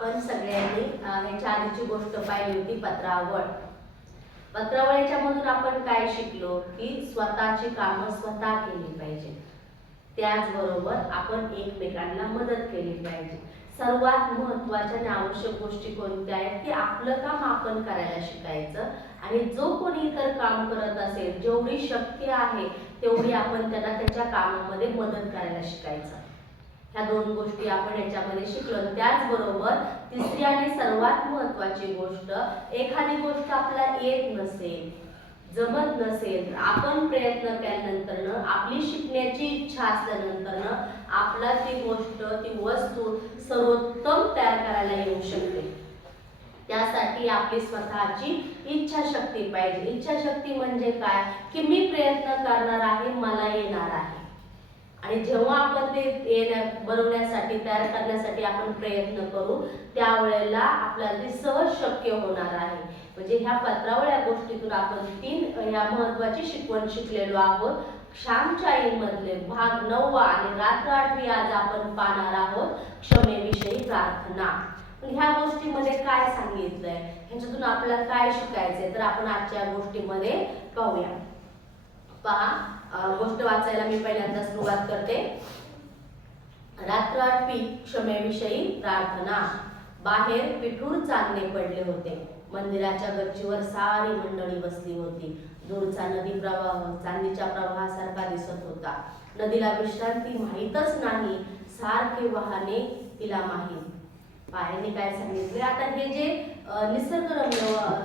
आपण सगळ्यांनी ह्याच्या आधीची गोष्ट पाहिली होती पत्रावळ. पत्रावळीच्यामधून आपण काय शिकलो की स्वतःची कामं स्वतः केली पाहिजे, त्याचबरोबर आपण एकमेकांना मदत केली पाहिजे. सर्वात महत्त्वाच्या आणि आवश्यक गोष्टी कोणत्या आहेत की आपलं काम आपण करायला शिकायचं आणि जो कोणी इतर काम करत असेल जेवढी शक्य आहे तेवढी आपण त्याला त्याच्या कामामध्ये मदत करायला शिकायचं. ह्या दोन गोष्टी आपण याच्यामध्ये शिकलो. त्याचबरोबर तिसरी आणि सर्वात महत्त्वाची गोष्ट, एखादी गोष्ट आपल्याला येत नसेल, जमत नसेल, आपण प्रयत्न केल्यानंतर आपली शिकण्याची इच्छा असल्यानंतर आपला ती गोष्ट ती वस्तू सर्वोत्तम तयार करायला येऊ शकते. त्यासाठी आपली स्वतःची इच्छाशक्ती पाहिजे. इच्छाशक्ती म्हणजे काय की मी प्रयत्न करणार आहे, मला येणार आहे. आणि जेव्हा आपण ते बनवण्यासाठी तयार करण्यासाठी आपण प्रयत्न करू त्यावेळेला आपल्याला ते सहज शक्य होणार आहे. म्हणजे ह्या पत्रावळ या गोष्टीतून आपण 3 या महत्त्वाची शिकवण शिकलेलो आहोत. श्यामच्या आईमधले भाग 9 आणि रात्र 8 आज आपण पाहणार आहोत क्षमेविषयी प्रार्थना. ह्या गोष्टीमध्ये काय सांगितलंय, ह्याच्यातून आपल्याला काय शिकायचंय तर आपण आजच्या गोष्टीमध्ये पाहूया. पहा, गोष्ट वाचायला मी पहिल्यांदा सुरुवात करते. रात्र 8 क्षमेविषयी प्रार्थना. बाहेर पिठूर चांदणे पडले होते. मंदिराच्या गच्चीवर सारी मंडळी बसली होती. दूरचा नदी प्रवाह चांदीच्या प्रवाहासारखा दिसत होता. नदीला विश्रांती माहीतच नाही, सारखे वाहने तिला माहीत. पायाने काय सांगितले, आता हे जे निसर्गरम्य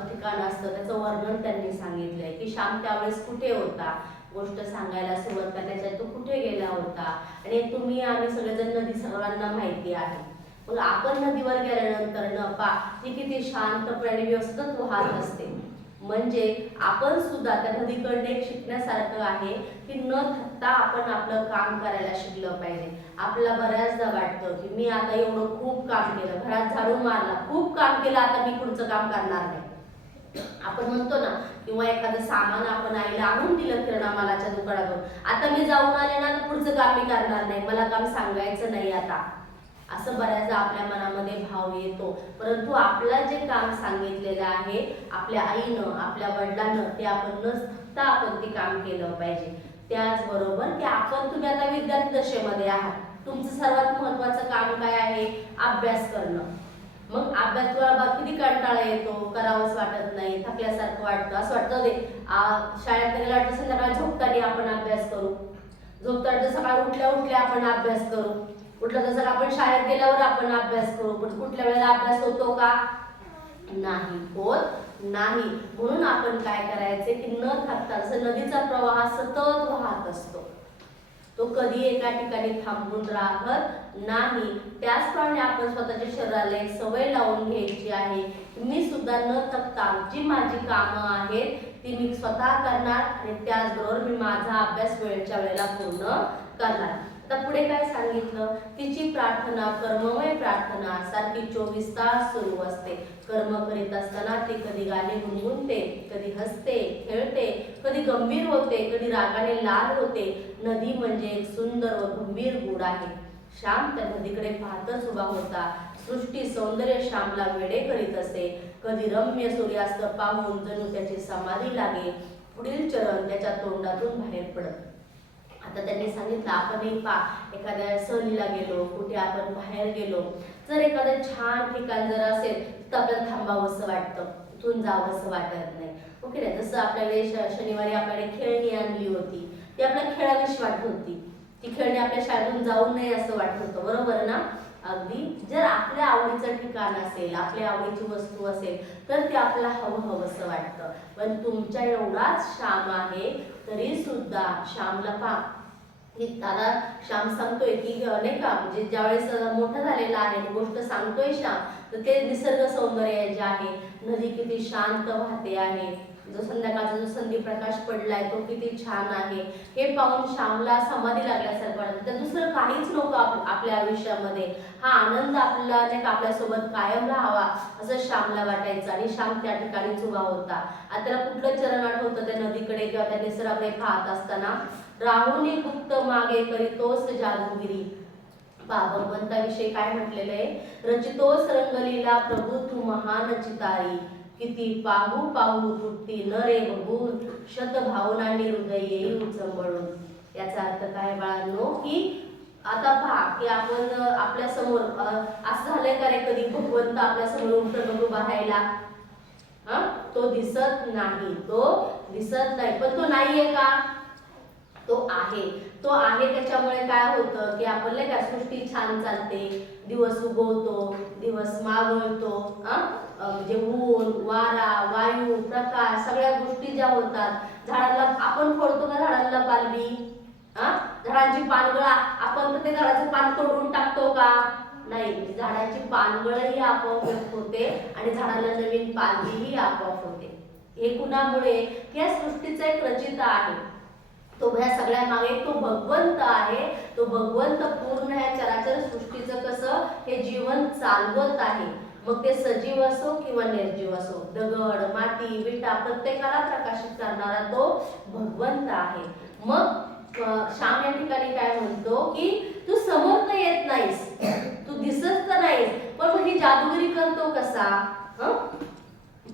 ठिकाण असतं त्याचं वर्णन त्यांनी सांगितलंय की श्याम त्यावेळेस कुठे होता, गोष्ट सांगायला सुरुवात करण्याच्या तो कुठे गेला होता. आणि तुम्ही आम्ही सगळेजण नदी सर्वांना माहिती आहे. मग आपण नदीवर गेल्यानंतर ती किती शांतपणे आणि व्यवस्थित वाहत असते. म्हणजे आपण सुद्धा त्या नदीकडे एक शिकण्यासारखं आहे की न थकता आपण आपलं काम करायला शिकलं पाहिजे. आपल्याला बऱ्याचदा वाटतं की मी आता एवढं खूप काम केलं, घरात झाडू मारला, खूप काम केलं, आता मी पुढचं काम करणार नाही आपण म्हणतो ना. किंवा एखादं सामान आपण आईला आणून दिलं किराणामालाच्या दुकानातून, आता मी जाऊन आले ना पुढचं काम मी करणार नाही, मला काम सांगायचं नाही आता, असं बऱ्याचदा आपल्या मनामध्ये भाव येतो. परंतु आपलं जे काम सांगितलेलं आहे आपल्या आईनं आपल्या वडिलांना ते आपण न थकता आपण ते काम केलं पाहिजे. त्याचबरोबर की आपण तुम्ही आता विद्यार्थी दशेमध्ये आहात, तुमचं सर्वात महत्त्वाचं काम काय आहे, अभ्यास करणं. मग अभ्यास तुला किती कंटाळा येतो, करावंच वाटत नाही, थकल्यासारखं वाटतं, असं वाटतं ते शाळेत गेला वाटतं संध्याकाळी झोपताना आपण अभ्यास करू, झोपताना सकाळी उठल्या उठल्या आपण अभ्यास करू, उठलं तसं आपण शाळेत गेल्यावर आपण अभ्यास करू. पण कुठल्या वेळेला अभ्यास होतो का, नाही होत नाही. म्हणून आपण काय करायचे की न थकता जसं नदीचा प्रवाह सतत वाहत असतो, तो कधी एका ठिकाणी थांबून राहत नाही. त्याचप्रमाणे आपण स्वतःच्या शरीराला एक सवय लावून घ्यायची आहे. मी सुद्धा न थकता जी माझी कामं आहेत ती मी स्वतः करणार आणि त्याचबरोबर मी माझा अभ्यास वेळेच्या वेळेला पूर्ण करणार. आता पुढे काय सांगितलं, तिची प्रार्थना कर्ममय प्रार्थना सारखी 24 तास सुरू असते. कर्म करीत असताना ती कधी गाणे गुणगुणते, कधी हसते खेळते, कधी गंभीर होते, कधी रागाने लाल होते. नदी म्हणजे एक सुंदर व गंभीर गूढ आहे. श्याम त्या नदीकडे पाहतच उभा होता. सृष्टी सौंदर्य श्यामला वेडे करीत असे. कधी रम्य सूर्यास्त पाहून जणू त्याची समाधी लागे. पुढील चरण त्याच्या तोंडातून बाहेर पडत. आता त्यांनी सांगितलं आपणही एखाद्या सहलीला गेलो, कुठे आपण बाहेर गेलो, जर एखादं छान ठिकाण जर असेल तर आपल्याला थांबावंसं वाटतं, इथून जावंसं वाटत नाही. ओके ना. जसं आपल्याला शनिवारी आपल्याला खेळणी आणली होती, ती आपल्याला खेळावीशी वाटत होती, ती खेळणी आपल्या शाळेतून जाऊ नये असं वाटत होतं, बरोबर ना. अगदी जर आपल्या आवडीचं ठिकाण असेल, आपल्या आवडीची वस्तू असेल तर ते आपल्याला हवंसं वाटतं. पण तुमच्या एवढाच श्याम आहे तरी सुद्धा श्यामला दादा श्याम सांगतोय की नाही का, म्हणजे ज्यावेळेस मोठा झालेला आहे गोष्ट सांगतोय श्याम, तर ते निसर्ग सौंदर्य जे आहे, नदी किती शांत वाहते आहे, जो संध्याकाळचा जो संधी प्रकाश पडलाय तो किती छान आहे, हे पाहून श्यामला समाधी लागल्यासारखं वाटतं. तर दुसरं काहीच नको आपल्या आयुष्यामध्ये, हा आनंद आपल्याला नाही का आपल्यासोबत कायम राहावा असं श्यामला वाटायचं. आणि श्याम त्या ठिकाणीच उभा होता. आता त्याला कुठलं चरण आठवतं त्या नदीकडे किंवा त्या निसर्गाकडे पाहत असताना, राहुनी गुप्त मागे करीतोस जादूगिरी. भगवंताविषयी काय म्हटलेलं आहे? रचितोस रंगलीला प्रभू तू महान चितारी, किती पाहू पाहू तृप्ती न रे बघून, शत भावनांनी हृदय येई उचंबळून. याचा अर्थ काय बाळांनो, की आता पहा की आपण आपल्या समोर असं झालंय का रे कधी भगवंत आपल्या समोर उलटं उभा राहिला? तो दिसत नाही, तो दिसत नाही, पण तो नाहीये का? तो आहे. तो आहे त्याच्यामुळे काय होतं की आपल्याला काय सृष्टी छान चालते, दिवस उगवतो, दिवस मावळतो, म्हणजे ऊन वारा वायू प्रकाश सगळ्या गोष्टी ज्या होतात, झाडाला आपण फोडतो का झाडाला पालवी? झाडाची पानगळा आपण ते झाडाचं पान तोडून टाकतो का? नाही, झाडाची पानगळही आपोआप होते आणि झाडाला नवीन पालवीही आपोआप होते. हे कुणामुळे? या सृष्टीचा एक रचिता आहे, तो ह्या सगळ्या मागे तो भगवंत आहे. तो भगवंत पूर्ण ह्या चराचर सृष्टीचं कसं हे जीवन चालवत आहे. मग ते सजीव असो किंवा निर्जीव असो, दगड माती विटा प्रत्येकाला प्रकाशित करणारा तो भगवंत आहे. मग श्याम या ठिकाणी काय म्हणतो की तू समोर तर येत नाहीस, तू दिसत तर नाहीस, पण मग ही जादूगिरी करतो कसा?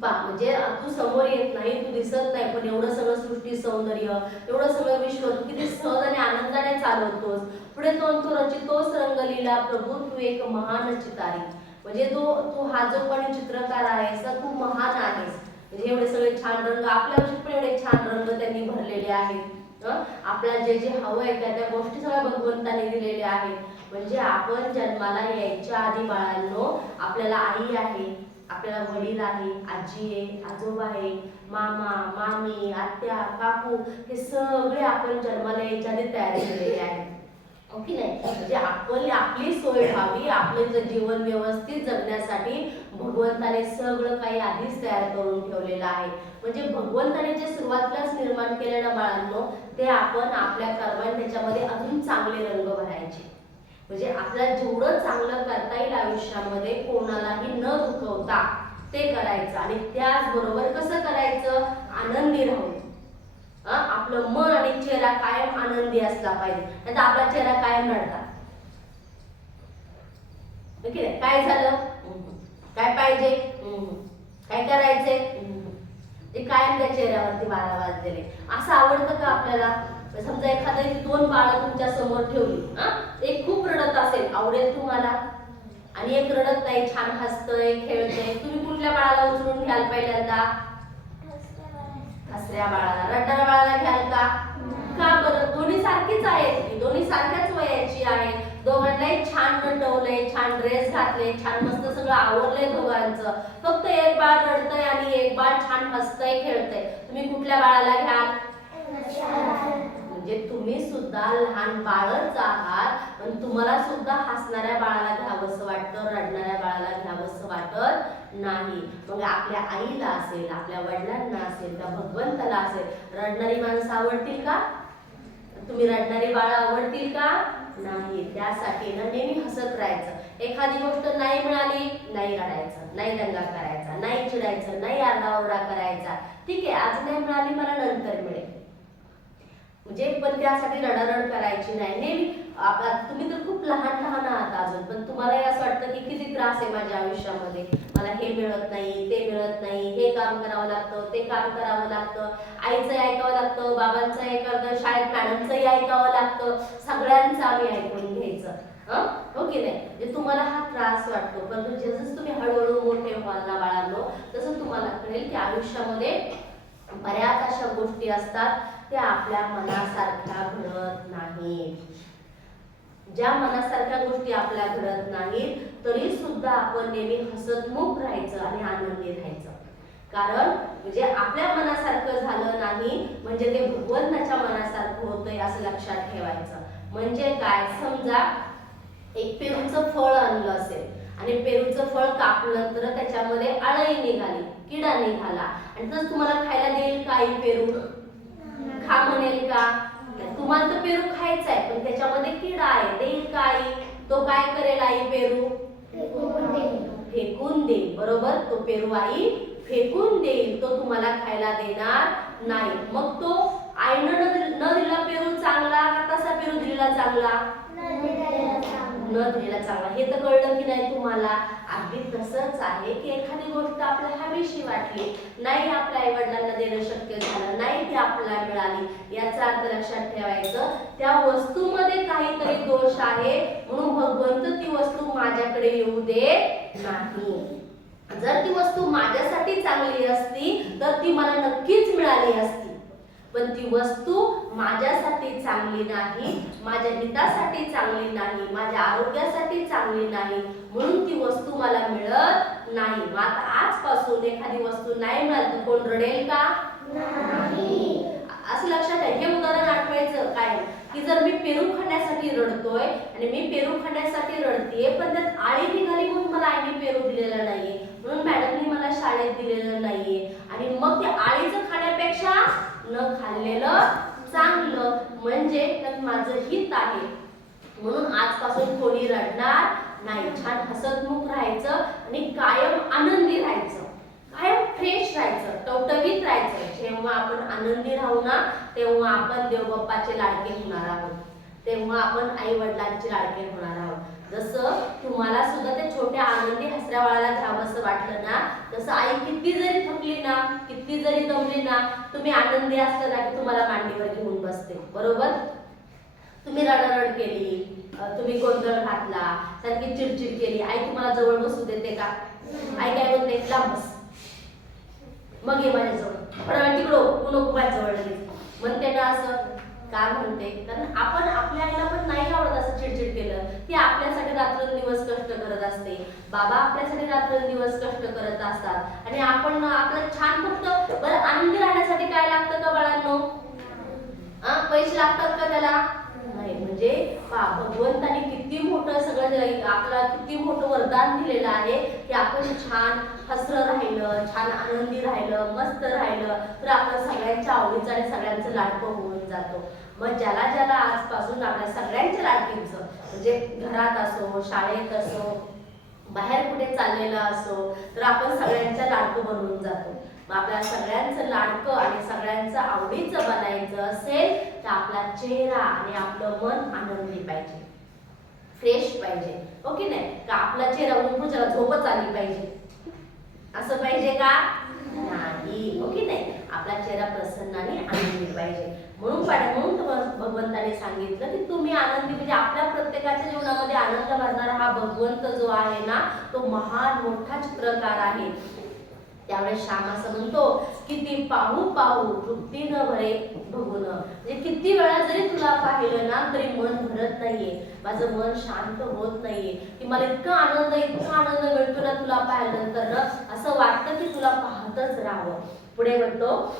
म्हणजे तू समोर येत नाही, तू दिसत नाही, पण एवढं सगळं सृष्टी सौंदर्य, एवढं सगळं विश्व तू किती सहज आणि आनंदाने चालवतोस. पुढे तो रचितोस रंगलीला प्रभू तू एक महान चितारी, म्हणजे तू हा जो पण चित्रकार आहेस तू महान आहेस. म्हणजे एवढे सगळे छान रंग, आपल्या आयुष्यात पण एवढे छान रंग त्यांनी भरलेले आहेत. आपल्याला जे जे हवं आहे त्या गोष्टी सगळ्या भगवंताने दिलेल्या आहेत. म्हणजे आपण जन्माला यायच्या आधी बाळांनो आपल्याला आई आहे, आपल्याला वडील आहे, आजी आहे, आजोबा आहे, मामा मामी आत्या काकू, हे सगळे आपण जन्माला यायच्या आधी तयार केलेले आहेत. ओके नाही? म्हणजे आपली सोय व्हावी, आपलं जीवन व्यवस्थित जगण्यासाठी भगवंताने सगळं काही आधीच तयार करून ठेवलेलं आहे. म्हणजे भगवंताने जे सुरुवातीलाच निर्माण केलेलं बाळांनो, ते आपण आपल्या कर्माने त्याच्यामध्ये अजून चांगले रंग भरायचे. म्हणजे आपल्याला जेवढं चांगलं करता येईल आयुष्यामध्ये कोणालाही न दुखवता ते करायचं. आणि त्याचबरोबर कसं करायचं? आनंदी राहून. आपलं मन आणि चेहरा कायम आनंदी असला पाहिजे, नाही तर आपला चेहरा कायम रडतात. ओके, काय झालं? काय पाहिजे? काय करायचंय? ते कायम त्या चेहऱ्यावरती 12 वाजलेले. असं आवडतं का आपल्याला? समजा एखाद्या 2 बाळं तुमच्या समोर ठेवली, एक खूप रडत असेल, आवडेल तुम्हाला? आणि एक रडत नाही, छान हसतंय खेळतंय, तुम्ही कुठल्या बाळाला उचलून घ्याल पहिल्यांदा? हसऱ्या बाळाला. रडणाऱ्या बाळाला घ्याल का? का बरं? दोन्ही सारखीच आहेत की, दोन्ही सारख्याच वयाची आहेत. दोघांनाही छान नटवलंय, छान ड्रेस घातले, छान मस्त सगळं आवरलंय दोघांचं. फक्त एक बाळ रडतंय आणि एक बाळ छान हसतंय खेळतंय. तुम्ही कुठल्या बाळाला घ्याल? म्हणजे तुम्ही सुद्धा लहान बाळच आहात, पण तुम्हाला सुद्धा हसणाऱ्या बाळाला घ्यावंसं वाटतं, रडणाऱ्या बाळाला घ्यावंसं वाटत नाही. मग आपल्या आईला असेल, आपल्या वडिलांना असेल, त्या भगवंताला असेल, रडणारी माणसं आवडतील का? तुम्ही रडणारी बाळ आवडतील का? नाही. त्यासाठी ना नेहमी हसत राहायचं. एखादी गोष्ट नाही मिळाली, नाही रडायचं, नाही दंगा करायचा, नाही चिडायचं, नाही आरडाओरडा करायचा. ठीक आहे, आज नाही मिळाली, मला नंतर मिळेल. म्हणजे पण त्यासाठी रडारड करायची नाही. नेहमी तुम्ही तर खूप लहान लहान आहात अजून, पण तुम्हाला असं वाटतं की किती त्रास आहे माझ्या आयुष्यामध्ये, मला हे मिळत नाही, ते मिळत नाही, हे काम करावं लागतं, ते काम करावं लागतं, आईचं ऐकावं लागतं, बाबांचं ऐकावं, शाळेत मॅडमचंही ऐकावं लागतं, सगळ्यांचं आम्ही ऐकून घ्यायचं. हो की नाही? म्हणजे तुम्हाला हा त्रास वाटतो, परंतु जसं तुम्ही हळूहळू मोठे व्हाल ना बाळांनो, तसं तुम्हाला कळेल की आयुष्यामध्ये बऱ्याच अशा गोष्टी असतात त्या आपल्या मनासारख्या घडत नाहीत. ज्या मनासारख्या गोष्टी आपल्या घडत नाहीत तरी सुद्धा आपण नेहमी हसतमुख राहायचं आणि आनंदी राहायचं. कारण म्हणजे आपल्या मनासारखं झालं नाही म्हणजे ते भगवंताच्या मनासारखं होतंय असं लक्षात ठेवायचं. म्हणजे काय? समजा एक पेरूचं फळ आणलं असेल आणि पेरूचं फळ कापलं तर त्याच्यामध्ये अळई निघाली, किडा निघाला, आणि तसं तुम्हाला खायला देईल का आई पेरू? खा म्हणेल का? तुम्हाला तर पेरू खायचा आहे, पण त्याच्यामध्ये किडा आहे, देईल का आई? तो काय करेल आई? पेरू फेकून देईल. बरोबर, तो पेरू आई फेकून देईल, तो तुम्हाला खायला देणार नाही. मग तो आईनं न दिला पेरू चांगला का तसा पेरू दिलेला चांगला? न दिलेला चांगला. हे तर कळलं की नाही तुम्हाला? अगदी तसंच आहे की एखादी गोष्ट आपल्याला हवीशी वाटली, नाही आपल्या आई वडिलांना देणं शक्य झालं, नाही ती आपल्याला मिळाली, याचा अर्थ लक्षात ठेवायचं त्या वस्तूमध्ये काहीतरी दोष आहे, म्हणून भगवंत ती वस्तू माझ्याकडे येऊ दे नाही. जर ती वस्तू माझ्यासाठी चांगली असती तर ती मला नक्कीच मिळाली असती, पण ती वस्तू माझ्यासाठी चांगली नाही, माझ्या हितासाठी चांगली नाही, माझ्या आरोग्यासाठी चांगली नाही, म्हणून ती वस्तू मला मिळत नाही. मग आता आजपासून एखादी वस्तू नाही मिळाली तर कोण रडेल का? नाही. असं लक्षात आहे. हे उदाहरण आठवायचं काय की जर मी पेरू खाण्यासाठी रडतोय आणि मी पेरू खाण्यासाठी रडतेय, पण त्यात आळी निघाली म्हणून मला आईने पेरू दिलेला नाहीये, म्हणून मॅडमनी मला शाळेत दिलेलं नाहीये, आणि मग ते आळीचं खाण्यापेक्षा न खाल्लेलं चांगलं, म्हणजे त्यात माझं हित आहे. म्हणून आजपासून कोणी रडणार नाही, छान हसतमुख राहायचं आणि कायम आनंदी राहायचं, कायम फ्रेश राहायचं, टवटवीत राहायचं. जेव्हा आपण आनंदी राहू ना तेव्हा आपण देवबाप्पाचे लाडके होणार आहोत, तेव्हा आपण आई वडिलांचे लाडके होणार आहोत. जसं तुम्हाला सुद्धा ते छोट्या आनंदी हसऱ्या बाळाला घ्यावंसं वाटलं ना, तसं आई किती जरी थकली ना, किती जरी दमली ना, तुम्ही आनंदी असलं ना की तुम्हाला मांडीवर घेऊन बसते, बरोबर? तुम्ही रडारड केली, तुम्ही गोंधळ घातला, सारखी चिडचिड केली, आई तुम्हाला जवळ बसू देते का? आई काय बोलते? लांब बस, मग ये माझ्याजवळ, पण तिकडं तू नको माझ्याजवळ लगेच म्हणते ना. असं का म्हणते? कारण आपण आपल्या आईला पण नाही आवडत असं चिडचिड केलं. ती आपल्यासाठी रात्रंदिवस कष्ट करत असते, बाबा आपल्यासाठी रात्रंदिवस कष्ट करत असतात, आणि आपण आपलं छान फक्त बरं आनंदी राहण्यासाठी काय लागतं का बाळांनो? पैसे लागतात का त्याला? नाही. म्हणजे भगवंताने किती मोठं सगळं आपल्याला किती मोठं वरदान दिलेलं आहे की आपण छान हसरं राहिलं, छान आनंदी राहिलं, मस्त राहिलं तर आपण सगळ्यांच्या आवडीचं आणि सगळ्यांचं लाडकं होऊन जातो. मग ज्याला ज्याला आजपासून आपल्या सगळ्यांच्या लाडकींचं, म्हणजे घरात असो, शाळेत असो, बाहेर कुठे चाललेलं असो, तर आपण सगळ्यांच्या लाडकं बनवून जातो. मग आपल्या सगळ्यांचं लाडकं आणि सगळ्यांचं आवडीचं बनायचं असेल तर आपला चेहरा आणि आपलं मन आनंदी पाहिजे, फ्रेश पाहिजे, हो की नाही? का आपला चेहरा उठून ज्याला झोपच आली पाहिजे असं पाहिजे का? नाही, हो की नाही? आपला चेहरा प्रसन्न आणि आनंदी पाहिजे. म्हणून भगवंताने सांगितलं की तुम्ही आनंदी, म्हणजे आपल्या प्रत्येकाच्या जीवनामध्ये आनंद भरणारा हा भगवंत जो आहे ना तो महान मोठा चित्रकार आहे. त्यावेळेस श्याम असं म्हणतो किती पाहू पाहू तृप्ती न भरे बघून, म्हणजे किती वेळा जरी तुला पाहिलं ना तरी मन भरत नाहीये, माझं मन शांत होत नाहीये, की मला इतका आनंद मिळतो ना तुला पाहिल्यानंतर ना असं वाटतं की तुला पाहतच राहावं. पुढे म्हणतो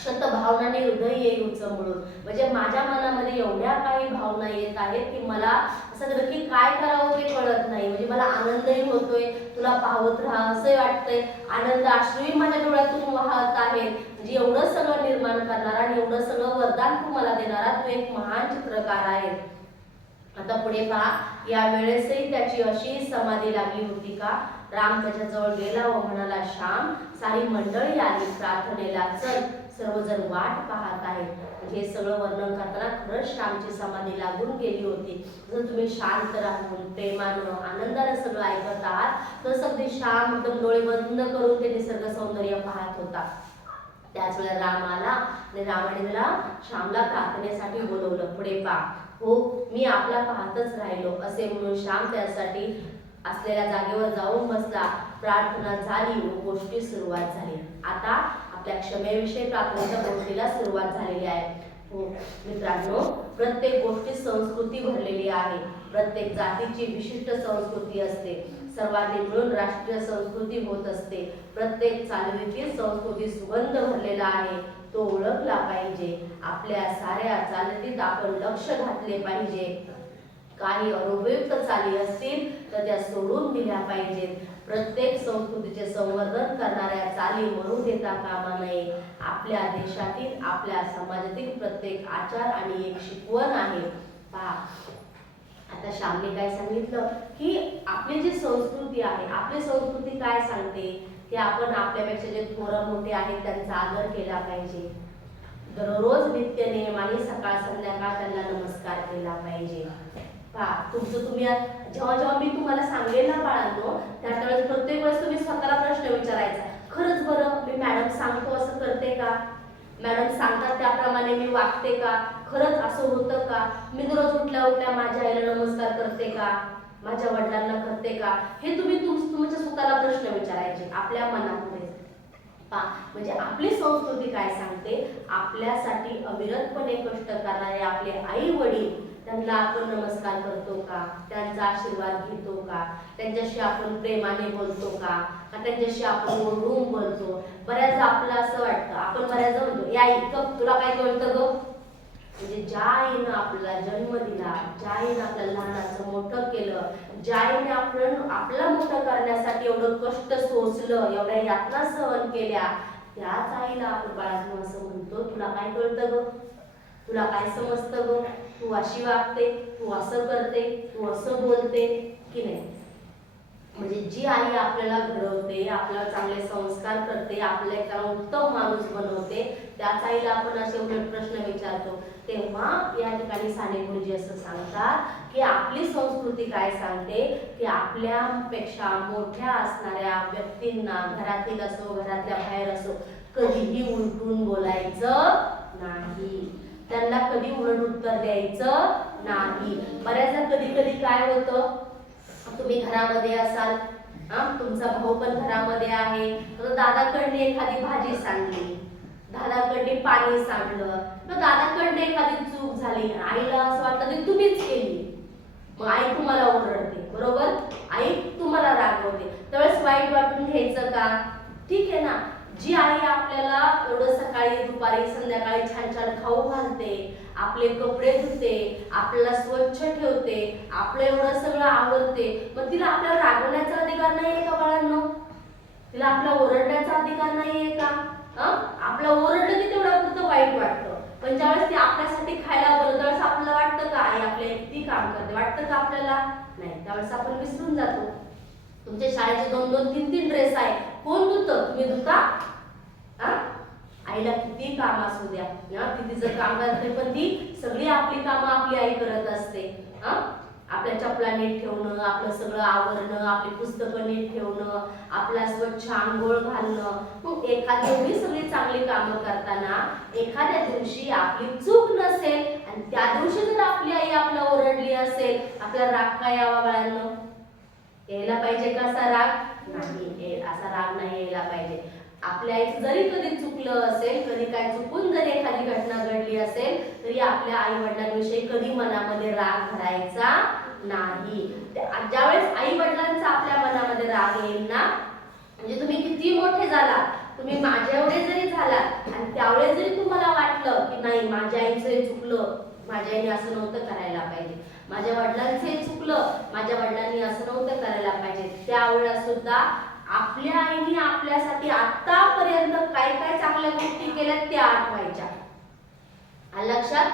शत भावनाने हृदय येई उचंबळून, म्हणजे माझ्या मनामध्ये एवढ्या काही भावना येत आहेत की मला असं नक्की काय करावं ते कळत नाही. म्हणजे मला आनंदही होतोय, तुला पाहत राहा असंही वाटतंय, आनंद अश्रूही माझ्या डोळ्यातून वाहत आहेत. म्हणजे एवढं सगळं निर्माण करणारा आणि एवढं सगळं वरदान तू मला देणारा तू एक महान चित्रकार आहे. आता पुढे पहा, या वेळेसही त्याची अशी समाधी लागली होती का? राम त्याच्याजवळ गेला व म्हणाला, श्याम सारी मंडळी आली प्रार्थनेला, चल सर्वजण वाट पाहत आहेत. हे सगळं वर्णन करताना खरंच श्यामची समाधी लागून गेली होती. जर तुम्ही शांत राहून प्रेमानं आनंदाने सगळं ऐकत आहात तर अगदी श्याम एकदम डोळे बंद करून ते निसर्ग सौंदर्य पाहत होता. त्याच वेळेला राम आला आणि रामाने त्याला श्यामला प्रार्थनेसाठी बोलवलं. पुढे पहा, हो मी आपला पाहतच राहिलो असे म्हणून श्याम त्यासाठी असलेल्या जागेवर जाऊन बसला. प्रार्थना झाली व गोष्टी सुरुवात झाली. आता आपल्या क्षमेविषयी प्रार्थनेच्या गोष्टीला सुरुवात झालेली आहे. हो मित्रांनो, प्रत्येक गोष्टी संस्कृती भरलेली आहे. प्रत्येक जातीची विशिष्ट संस्कृती असते. सर्वांनी मिळून राष्ट्रीय संस्कृती होत असते. प्रत्येक चालीरीती संस्कृती सुगंध भरलेला आहे, तो ओळखला पाहिजे. आपल्या साऱ्या चालीरीतीत आपण लक्ष घातले पाहिजे. काही अनुपयुक्त चाली असतील तर त्या सोडून दिल्या पाहिजेत. प्रत्येक संस्कृतीचे संवर्धन करणाऱ्या चाली मरू देता कामा नये. आपल्या देशातील, आपल्या समाजातील प्रत्येक आचार आणि एक शिकवण आहे. पहा, आता श्यामने काय सांगितलं की आपली जी संस्कृती आहे, आपली संस्कृती काय सांगते की आपण आपल्यापेक्षा जे थोर मोठे आहेत त्यांचा आदर केला पाहिजे. दररोज नित्य नियमाने सकाळ संध्याकाळ त्यांना नमस्कार केला पाहिजे. पहा तुमचं जेव्हा जेव्हा मी तुम्हाला सांगेन ना बाळांनो, त्यावेळेस प्रत्येक वेळेस तुम्ही स्वतःला प्रश्न विचारायचा, खरंच बरं मी मॅडम सांगतो असं करते का? मॅडम सांगतात त्याप्रमाणे मी वागते का? खरंच असं होतं का? मी दररोज उठल्या उठल्या माझ्या आईला नमस्कार करते का? माझ्या वडिलांना करते का? हे तुम्ही तुमच्या स्वतःला प्रश्न विचारायचे आपल्या मनामध्ये. म्हणजे आपली संस्कृती काय सांगते, आपल्यासाठी अविरतपणे कष्ट करणारे आपले आई वडील, त्यांना आपण नमस्कार करतो का? त्यांचा आशीर्वाद घेतो का? त्यांच्याशी आपण प्रेमाने बोलतो का? त्यांच्याशी आपण ओरडून बोलतो? बऱ्याचदा आपलं असं वाटतं, आपण बऱ्याचदा म्हणतो या आई तुला काय कळतं ग? म्हणजे ज्या आईनं आपला जन्म दिला, ज्या आईनं आपल्याला लहानाचं मोठं केलं, ज्या आईने आपल्याला मोठं करण्यासाठी एवढं कष्ट सोसलं, एवढ्या यातना सहन केल्या, त्याच आईला आपण बाळांनो असं म्हणतो, तुला काय कळतं ग? तुला काय समजतं ग? तू अशी वागते, तू असं करते, तू असं बोलते की नाही? म्हणजे जी आई आपल्याला घडवते, आपल्याला चांगले संस्कार करते, आपल्याला एक उत्तम माणूस बनवते, त्याच आईला आपण असे उलट प्रश्न विचारतो. तेव्हा या ठिकाणी साने गुरुजी असं सांगतात की आपली संस्कृती काय सांगते की आपल्यापेक्षा मोठ्या असणाऱ्या व्यक्तींना, घरातील असो घरातल्या बाहेर असो, कधीही उलटून बोलायचं नाही, त्यांना कधी उलट उत्तर द्यायचं नाही. बऱ्याचदा कधी कधी काय होतं, तुम्ही घरामध्ये असाल, तुमचा भाऊ पण घरामध्ये आहे, तर दादाकडे एखादी भाजी सांडली, दादाकडे पाणी सांडलं, तर दादाकडे एखादी चूक झाली, आईला असं वाटतं की तुम्हीच केली, मग आई तुम्हाला ओरडते, बरोबर? आई तुम्हाला रागवते, त्यावेळेस वाईट वाटून घ्यायचं का? ठीक आहे ना. जी आई आपल्याला एवढं सकाळी दुपारी संध्याकाळी छान छान खाऊ घालते, आपले कपडे धुते, आपल्याला स्वच्छ ठेवते, आपलं एवढं सगळं आवडते, मग तिला आपल्याला रागवण्याचा अधिकार नाहीये का बाळांनो? तिला आपला ओरडण्याचा अधिकार नाहीये का? आपलं ओरडलं की तेवढं पुरतं वाईट वाटतं, पण ज्यावेळेस ती आपल्यासाठी खायला बोलत त्यावेळेस आपल्याला वाटतं का आई आपल्या किती काम करते? वाटतं का आपल्याला? नाही. त्यावेळेस आपण विसरून जातो. तुमच्या शाळेचे 2-2, 3-3 ड्रेस आहे, कोण धुतं? तुम्ही धुता? आईला किती काम असू द्या, ती तिचं काम करते, पण ती सगळी आपली कामं आपली आई करत असते. आपल्या चपला नीट ठेवणं, आपलं सगळं आवरणं, आपली पुस्तकं नीट ठेवणं, आपला स्वच्छ आंघोळ घालणं. मग एखाद्या एवढी सगळी चांगली कामं करताना एखाद्या दिवशी आपली चूक नसेल आणि त्या दिवशी जर आपली आई आपल्याला ओरडली असेल, आपला राग काय यावा बाळांनो? यायला पाहिजे का असा राग? नाही, असा राग नाही यायला पाहिजे. आपल्या आईचं जरी कधी चुकलं असेल, कधी काय चुकून जरी एखादी घटना घडली असेल, तरी आपल्या आई वडिलांविषयी कधी मनामध्ये राग भरायचा नाही. ज्यावेळेस आई वडिलांचा आपल्या मनामध्ये राग येईल ना, म्हणजे तुम्ही किती मोठे झाला, तुम्ही माझ्या एवढे जरी झाला आणि त्यावेळेस जरी तुम्हाला वाटलं की नाही माझ्या आईचं हे चुकलं, माझ्या आईने असं नव्हतं करायला पाहिजे, माझ्या वडिलांचं हे चुकलं, माझ्या वडिलांनी असं नव्हतं करायला पाहिजे, त्यावेळेला सुद्धा आपल्या आईने आपल्यासाठी आतापर्यंत काय काय चांगल्या गोष्टी केल्या त्या आठवायच्या. लक्षात?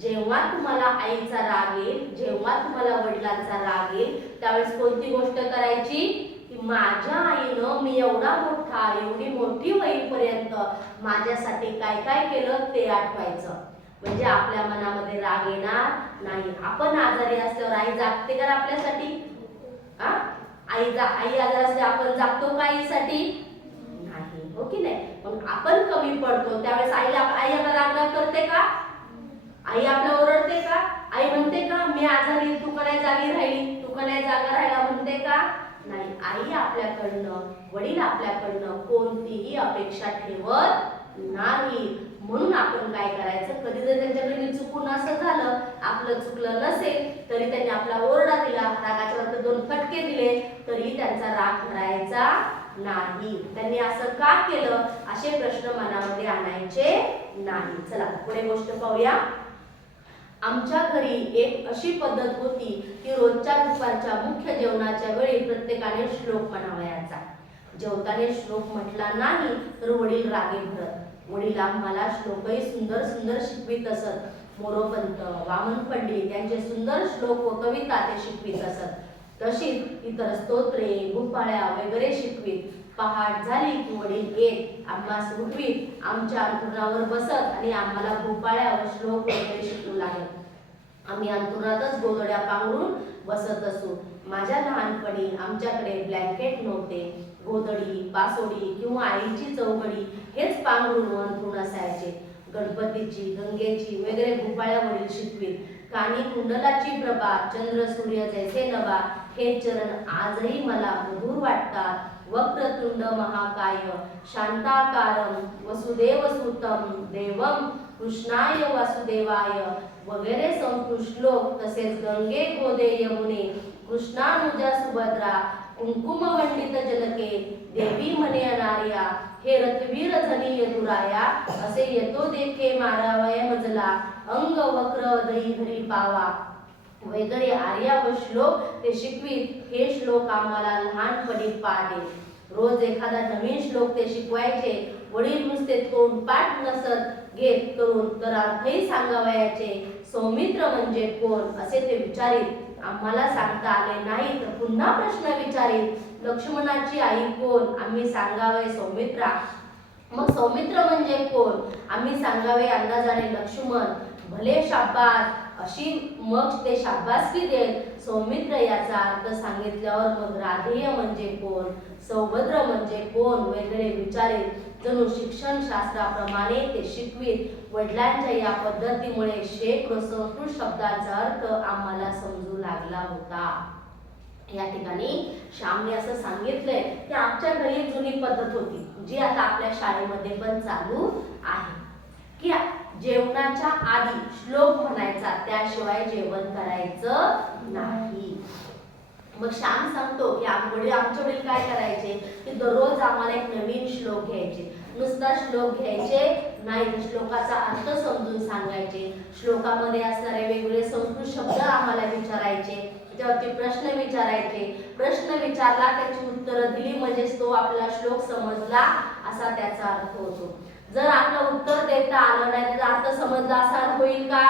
जेव्हा तुम्हाला आईचा राग येईल, जेव्हा तुम्हाला वडिलांचा राग येईल, त्यावेळेस कोणती गोष्ट करायची की माझ्या आईनं मी एवढा मोठा, एवढी मोठी होईपर्यंत माझ्यासाठी काय काय केलं ते आठवायचं. म्हणजे आपल्या मनामध्ये राग येणार नाही. आपण आजारी असल्यावर आई जागते का आपल्यासाठी? आई आजार असते आपण जागतो का आईसाठी? नाही, हो की नाही? मग आपण कमी पडतो त्यावेळेस आई आपला राग करते का? आई आपल्याला ओरडते का? आई म्हणते का मी आजारी, तू का नाही जागी राहिली, तू का नाही जागा राहिला म्हणते का? नाही. आई आपल्याकडनं, वडील आपल्याकडनं कोणतीही अपेक्षा ठेवत नाही. म्हणून आपण काय करायचं, कधी जर त्यांच्याकडे चुकून असं झालं, आपलं चुकलं नसेल तरी त्यांनी आपला ओरडा दिला, रागाच्या वरती 2 फटके दिले, तरी त्यांचा राग भरायचा नाही. त्यांनी असं का केलं असे प्रश्न मनामध्ये आणायचे नाही. चला पुढे गोष्ट पाहूया. आमच्या घरी एक अशी पद्धत होती की रोजच्या दुपारच्या मुख्य जेवणाच्या वेळी प्रत्येकाने श्लोक म्हणावयाचा. जेवताना श्लोक म्हटला नाही तर वडील रागे भरत. वडील आम्हाला श्लोकही सुंदर सुंदर शिकवित असत. मोरोपंत, वामन पंडित यांचे सुंदर श्लोक व कविता ते शिकवित असत. तशीच इतर स्तोत्रे, भूपाळ्या वगैरे शिकवीत. पहाट झाली की वडील येत, आम्हास उठवीत, आमच्या अंथरुणावर बसत आणि आम्हाला भूपाळ्या व श्लोक वगैरे शिकवू लागत. आम्ही अंथरुणातच गोधड्या पांघरून बसत असू. माझ्या लहानपणी आमच्याकडे ब्लँकेट नव्हते. गोधडी, पासोडी किंवा आईची चौघडी हेच पांघरून अंथरुण असायचे. गणपतीची, गंगेची वगैरे भूपाळ्यावरील शिकवीत. कानी कुंडलाची प्रभा, चंद्र सूर्य जैसे नभा, हे चरण आजही मला मधुर वाटतात. वक्रतुंड महाकाय, शांताकारं, वसुदेवसुतं देवं, कृष्णाय वासुदेवाय वगैरे संस्कृत श्लोक, तसेच गंगे गोदे यमुने, कृष्णानुजा सुभद्रा, कुंकुमवंडित जलके, देवी म्हणे अनार्या, हे रथवीर धनी यदुराया, असे येतो देखे मारावय मजला, अंग वक्र दही धरी पावा वगैरे आर्या व श्लोक ते शिकवीत. हे श्लोक आम्हाला लहानपणी पाढे. रोज एखादा नवीन श्लोक ते शिकवायचे. वडील नुसते तोंडपाठ नसत घेत करून तर अर्थही सांगावयाचे. सौमित्र म्हणजे कोण असे ते विचारित. आम्हाला सांगता आले नाही तर पुन्हा प्रश्न विचारित. लक्ष्मणाची आई कोण? आम्ही सांगावे सौमित्रा. मग सौमित्र म्हणजे कोण? आम्ही सांगावे अंदाजाने लक्ष्मण. भले शाब्बास अशी मग ते शाब्बासकी देत. सौमित्र याचा अर्थ सांगितल्यावर मग राधेय म्हणजे कोण, सौभद्र म्हणजे कोण वगैरे विचारित. जणू शिक्षण शास्त्राप्रमाणे ते शिकवीत. वडिलांच्या या पद्धतीमुळे शेकडो संस्कृत शब्दांचा अर्थ आम्हाला समजू लागला होता. या ठिकाणी श्यामने असं सांगितलंय की आमच्या घरी एक जुनी पद्धत होती जी आता आपल्या शाळेमध्ये पण चालू आहे की जेवणाच्या आधी श्लोक म्हणायचा, त्याशिवाय जेवण करायचं नाही. मग श्याम सांगतो की आमचे वडील काय करायचे की दररोज आम्हाला एक नवीन श्लोक घ्यायचे. नुसता श्लोक घ्यायचे नाही, श्लोकाचा अर्थ समजून सांगायचे. श्लोकामध्ये असणारे वेगवेगळे संस्कृत शब्द आम्हाला विचारायचे, त्यावरती प्रश्न विचारायचे. प्रश्न विचारला, त्याची उत्तरं दिली म्हणजेच तो आपला श्लोक समजला असा त्याचा अर्थ होतो. जर आपलं उत्तर देता आलं नाही, त्याचा अर्थ समजला असा होईल का?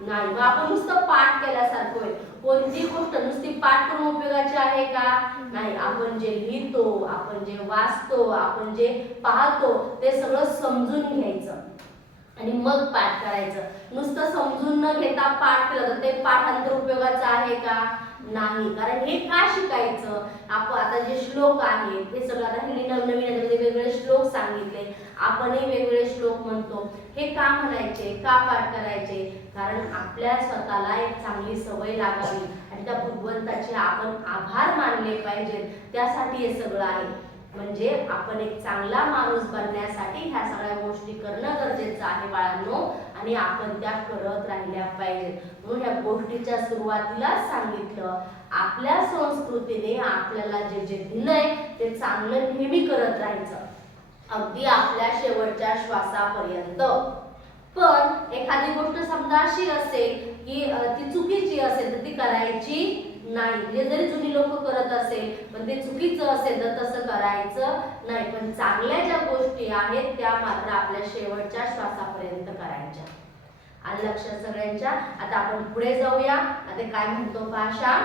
नाही. मग आपण नुसतं पाठ केल्यासारखं होईल. कोणती गोष्ट नुसती पाठ करून उपयोगाची आहे का? नाही. आपण जे लिहितो, आपण जे वाचतो, आपण जे पाहतो ते सगळं समजून घ्यायचं आणि मग पाठ करायचं. नुसतं समजून न घेता पाठ केलं तर ते पाठांतर उपयोगाचं आहे का? नाही. कारण हे का शिकायचं? आपण आता जे श्लोक आहेत हे सगळं आता नवीन वेगवेगळे श्लोक सांगितले, आपणही वेगवेगळे श्लोक म्हणतो. हे का म्हणायचे, का पाठ करायचे? कारण आपल्या स्वतःला एक चांगली सवय लागावी आणि त्या भगवंताचे आपण आभार मानले पाहिजेत, त्यासाठी हे सगळं आहे. म्हणजे आपण एक चांगला माणूस बनण्यासाठी ह्या सगळ्या गोष्टी करणं गरजेचं आहे बाळांनो, आणि आपण त्या करत राहिल्या पाहिजेत. म्हणून ह्या गोष्टीच्या सुरुवातीलाच सांगितलं, आपल्या संस्कृतीने आपल्याला जे जे दिलंय ते चांगलं नेहमी करत राहायचं, अगदी आपल्या शेवटच्या श्वासापर्यंत. पण एखादी गोष्ट समजा अशी असेल की ती चुकीची असेल तर ती करायची नाही. म्हणजे जरी जुनी लोक करत असेल पण ते चुकीचं असेल तर तसं करायचं नाही. पण चांगल्या ज्या गोष्टी आहेत त्या मात्र आपल्या शेवटच्या श्वासापर्यंत करायच्या. आलं लक्षात सगळ्यांच्या? आता आपण पुढे जाऊया. आता काय म्हणतो भाषा?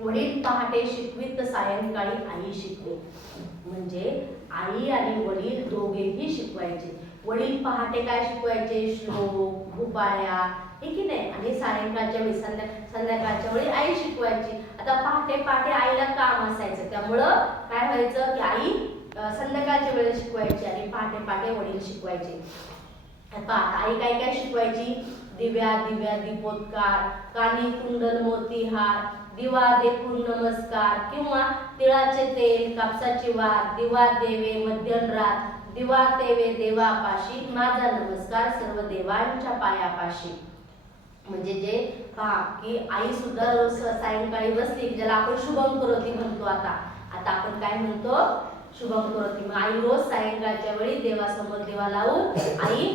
वडील पहाटे शिकवीत सायंकाळी आई शिकवीत. म्हणजे आई आणि वडील दोघेही शिकवायचे. वडील पहाटे काय शिकवायचे? श्लोक, भूपाळ्या, हे की नाही, आणि सायंकाळच्या वेळी संध्याकाळच्या वेळी आई शिकवायची. आता पहाटे पहाटे आईला काम असायचं, त्यामुळं काय व्हायचं की आई संध्याकाळच्या वेळेस शिकवायची आणि पहाटे पहाटे वडील शिकवायचे. आई काय काय शिकवायची? दिव्या दिव्या दीपोत्कार, कानी कुंडल मोतीहार, दिवा देखून नमस्कार, किंवा तिळाचे तेल, कापसाची वात, दिवा देवे मध्यरात, दिवा देवे देवापाशी, माझा नमस्कार सर्व देवांच्या पायापाशी. म्हणजे जे पहा की आई सुद्धा रोज सायंकाळी बसली, ज्याला आपण शुभम करोती म्हणतो. आता आपण काय म्हणतो? शुभम करोती. मग आई रोज सायंकाळच्या वेळी देवासमोर दिवा लावून आई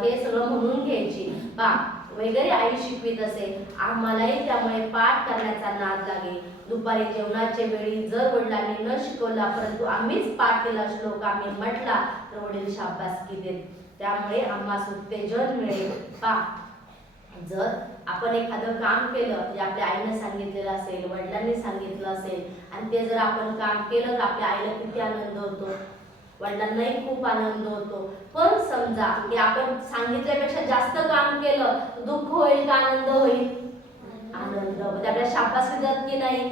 हे सगळं म्हणून घ्यायची पहा वगैरे आई शिकवीत असे. आम्हालाही त्यामुळे पाठ करण्याचा नाद लागे. दुपारी जेवणाच्या वेळी जर वडिलांनी न शिकवला परंतु आम्हीच पाठ केला श्लोक आम्ही म्हटला तर वडील शाबासकी देत. त्यामुळे आम्हास उत्तेजन मिळेल. पहा, जर आपण एखादं काम केलं जे आपल्या आईने सांगितलेलं असेल, वडिलांनी सांगितलं असेल, आणि ते जर आपण काम केलं तर आपल्या आईला किती आनंद होतो. वडिलांनाही खूप आनंद होतो. पण समजा की आपण सांगितल्यापेक्षा जास्त काम केलं तर दुःख होईल का आनंद होईल? आनंद. म्हणजे आपल्याला शाबासकी देतात की नाही?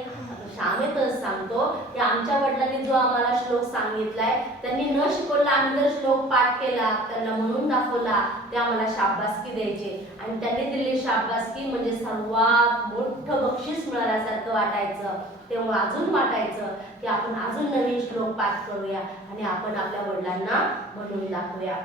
आम्ही तर सांगतो की आमच्या वडिलांनी जो आम्हाला श्लोक सांगितलाय, त्यांनी न शिकवला आम्ही जर श्लोक पाठ केला, त्यांना म्हणून दाखवला, ते आम्हाला शाबासकी द्यायचे. आणि त्यांनी दिलेली शाबासकी म्हणजे सर्वात मोठं बक्षीस मिळाल्यासारखं वाटायचं. तेव्हा अजून वाटायचं की आपण अजून नवीन श्लोक पाठ करूया आणि आपण आपल्या वडिलांना म्हणून दाखवूया.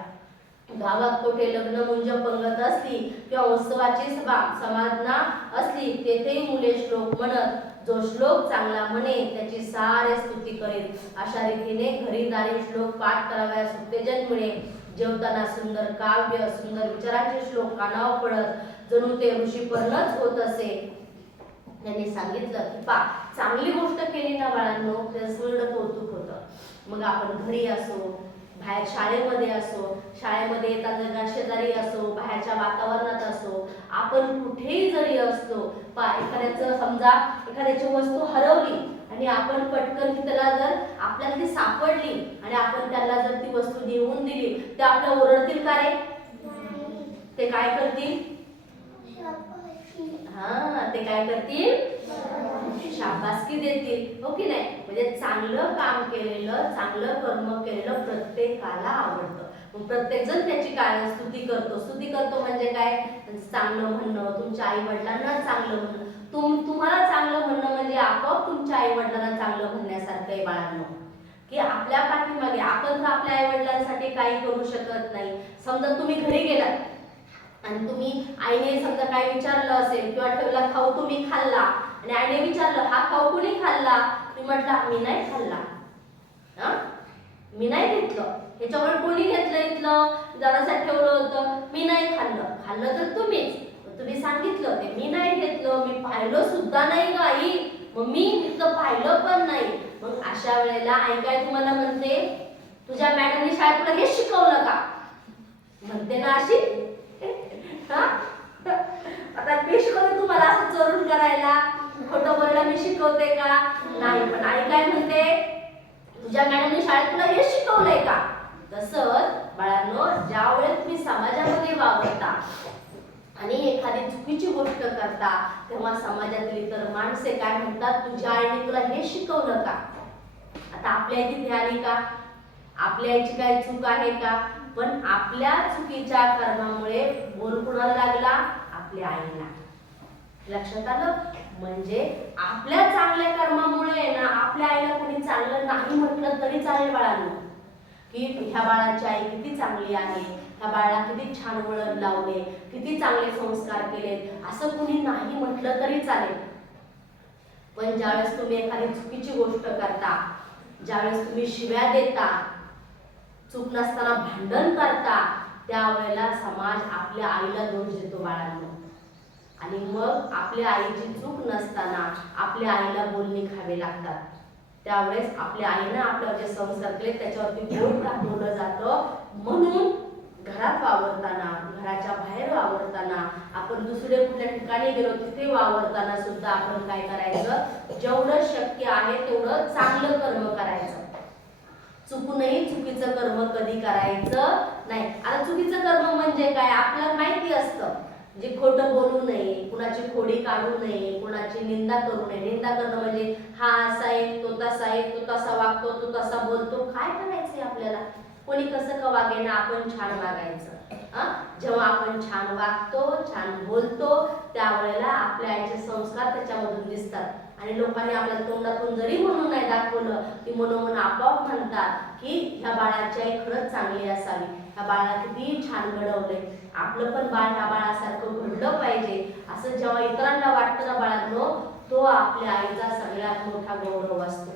गावात कुठे लग्न मुंज पंगत असली किंवा उत्सवाची सभा समारंभ असली, तेथेही मुले श्लोक म्हणत, जो श्लोक चांगला म्हणे त्याची सारे स्तुती करेल. अशा रीतीने घरी दारी श्लोक पाठ करावयास उत्तेजन मिळेल. जेवताना सुंदर काव्य, सुंदर विचारांचे श्लोक कानावर पडत जणू ते ऋषीपर्णच होत असे. त्यांनी सांगितलं की पा चांगली गोष्ट केली ना बाळांनो, त्याचं कौतुक होतं. मग आपण घरी असो, बाहेर शाळेमध्ये असो, शाळेमध्ये येताना शेजारी असो, बाहेरच्या वातावरणात असो, आपण कुठेही जरी असलो, एखाद्याचं समजा एखाद्याची वस्तू हरवली आणि आपण पटकन त्याला जर आपल्याला ती सापडली आणि आपण त्याला जर ती वस्तू देऊन दिली, ते आपल्याला ओरडतील का रे? ते काय करतील? ते काय करतील? शाबासकी देतील, हो की नाही? म्हणजे चांगलं काम केलेलं, चांगलं कर्म केलेलं प्रत्येकाला आवडतं. मग प्रत्येक जण त्याची काय स्तुती करतो. स्तुती करतो म्हणजे काय? चांगलं म्हणणं, तुमच्या आई वडिलांना चांगलं म्हणणं. तुम्हाला चांगलं म्हणणं म्हणजे आपोआप तुमच्या आई वडिलांना चांगलं म्हणण्यासारखं आहे बाळांनो. की आपल्या पाठीमागे आपण तर आपल्या आई वडिलांसाठी काही करू शकत नाही. समजा तुम्ही घरी गेलात आणि तुम्ही आईने समजा काय विचारलं असेल किंवा ठेवला खाऊ तुम्ही खाल्ला आणि आईने विचारलं हा खाऊ कोणी खाल्ला, तुम्ही म्हटला मी नाही खाल्ला, मी नाही घेतलं. ह्याच्यावर कोणी घेतलं? इथलं जरासं ठेवलं होतं, मी नाही खाल्लं. खाल्लं तर तुम्हीच, तुम्ही सांगितलं ते मी नाही घेतलं, मी पाहिलं सुद्धा नाही ग आई, मग मी इथलं पाहिलं पण नाही. मग अशा वेळेला आई काय तुम्हाला म्हणते? तुझ्या मॅडमनी शाळेत तुला हे शिकवलं का? म्हणते ना अशी. आता मी शिकवते तुम्हाला असं चोरून करायला, खोटं बोलायला मी शिकवते का? नाही. पण आई काय म्हणते? तुझ्या मॅडमनी शाळेत तुला हे शिकवलंय का? तसंच बाळांनो, ज्या वेळेस तुम्ही समाजामध्ये वावरता आणि एखादी चुकीची गोष्ट करता, तेव्हा समाजातील इतर माणसे काय म्हणतात? तुझ्या आईने तुला हे शिकवलं का? आता आपल्या आई तिथे आली का? आपल्या आईची काय चूक आहे का? पण आपल्या चुकीच्या कर्मामुळे बोल कुणाला लागला? आपल्या आईला. लक्षात आलं? म्हणजे आपल्या चांगल्या कर्मामुळे ना आपल्या आईला कोणी चांगलं नाही म्हटलं तरी चालेल बाळांनो, की ह्या बाळाची आई किती चांगली आहे, ह्या बाळाला किती छान वळण लावले, किती चांगले संस्कार केले, असं कुणी नाही म्हटलं तरी चालेल. पण ज्यावेळेस तुम्ही एखादी चुकीची गोष्ट करता, ज्यावेळेस तुम्ही शिव्या देता, चूक नसताना भांडण करता, त्यावेळेला समाज आपल्या आईला दोष देतो बाळांनो. आणि मग आपल्या आईची चूक नसताना आपल्या आईला बोलणी खावे लागतात. त्यावेळेस आपल्या आईनं आपल्यावर जे संस्कार केले त्याच्यावरती बोट दाखवलं जातं. म्हणून घरात वावरताना, घराच्या बाहेर वावरताना, आपण दुसरे कुठल्या ठिकाणी गेलो तिथे वावरताना सुद्धा आपण काय करायचं? जेवढं शक्य आहे तेवढं चांगलं कर्म करायचं. चुकूनही चुकीचं कर्म कधी करायचं नाही. आता चुकीचं कर्म म्हणजे काय? आपल्याला माहिती असतं, म्हणजे खोटं बोलू नये, कुणाची खोडी काढू नये, कुणाची निंदा करू नये. निंदा करणं म्हणजे हा असा आहे, तो तसा आहे, तो तसा वागतो, तो तसा बोलतो. काय करायचंय आपल्याला? कोणी कसं का वागेना, आपण छान वागायचं. जेव्हा आपण छान वागतो, छान बोलतो, त्यावेळेला आपल्या आईचे संस्कार त्याच्यामधून दिसतात आणि लोकांनी आपल्या तोंडातून जरी म्हणून नाही दाखवलं, ती मनोमन आपोआप म्हणतात की ह्या बाळाची आई खरंच चांगली असावी, ह्या बाळाला किती छान घडवलंय, आपलं पण बाळ ह्या बाळासारखं घडलं पाहिजे. असं जेव्हा इतरांना वाटतं ना बाळांनो, तो आपल्या आईचा सगळ्यात मोठा गौरव असतो.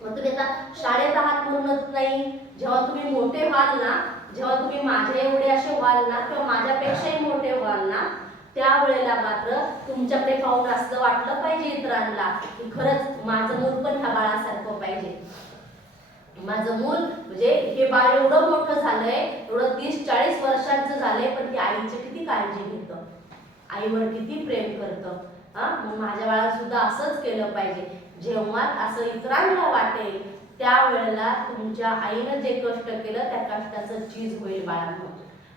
मग तुम्ही आता शाळेत आहात म्हणूनच नाही, जेव्हा तुम्ही मोठे व्हाल ना, जेव्हा तुम्ही माझ्या एवढे असे व्हाल ना किंवा माझ्यापेक्षाही मोठे व्हाल ना, त्यावेळेला मात्र तुमच्याकडे पाहून असं वाटलं पाहिजे इतरांना की खरंच माझं मूल पण ह्या बाळासारखं पाहिजे. माझं मूल म्हणजे हे बाळ एवढं मोठं झालंय, एवढं 30-40 वर्षांचं झालंय, पण ती आईची किती काळजी घेतं, आईवर किती प्रेम करतं. मग माझ्या बाळाला सुद्धा असंच केलं पाहिजे. जेव्हा असं इतरांना वाटेल त्यावेळेला तुमच्या आईनं जे कष्ट केलं त्या कष्टाचं चीज होईल बाळांनो.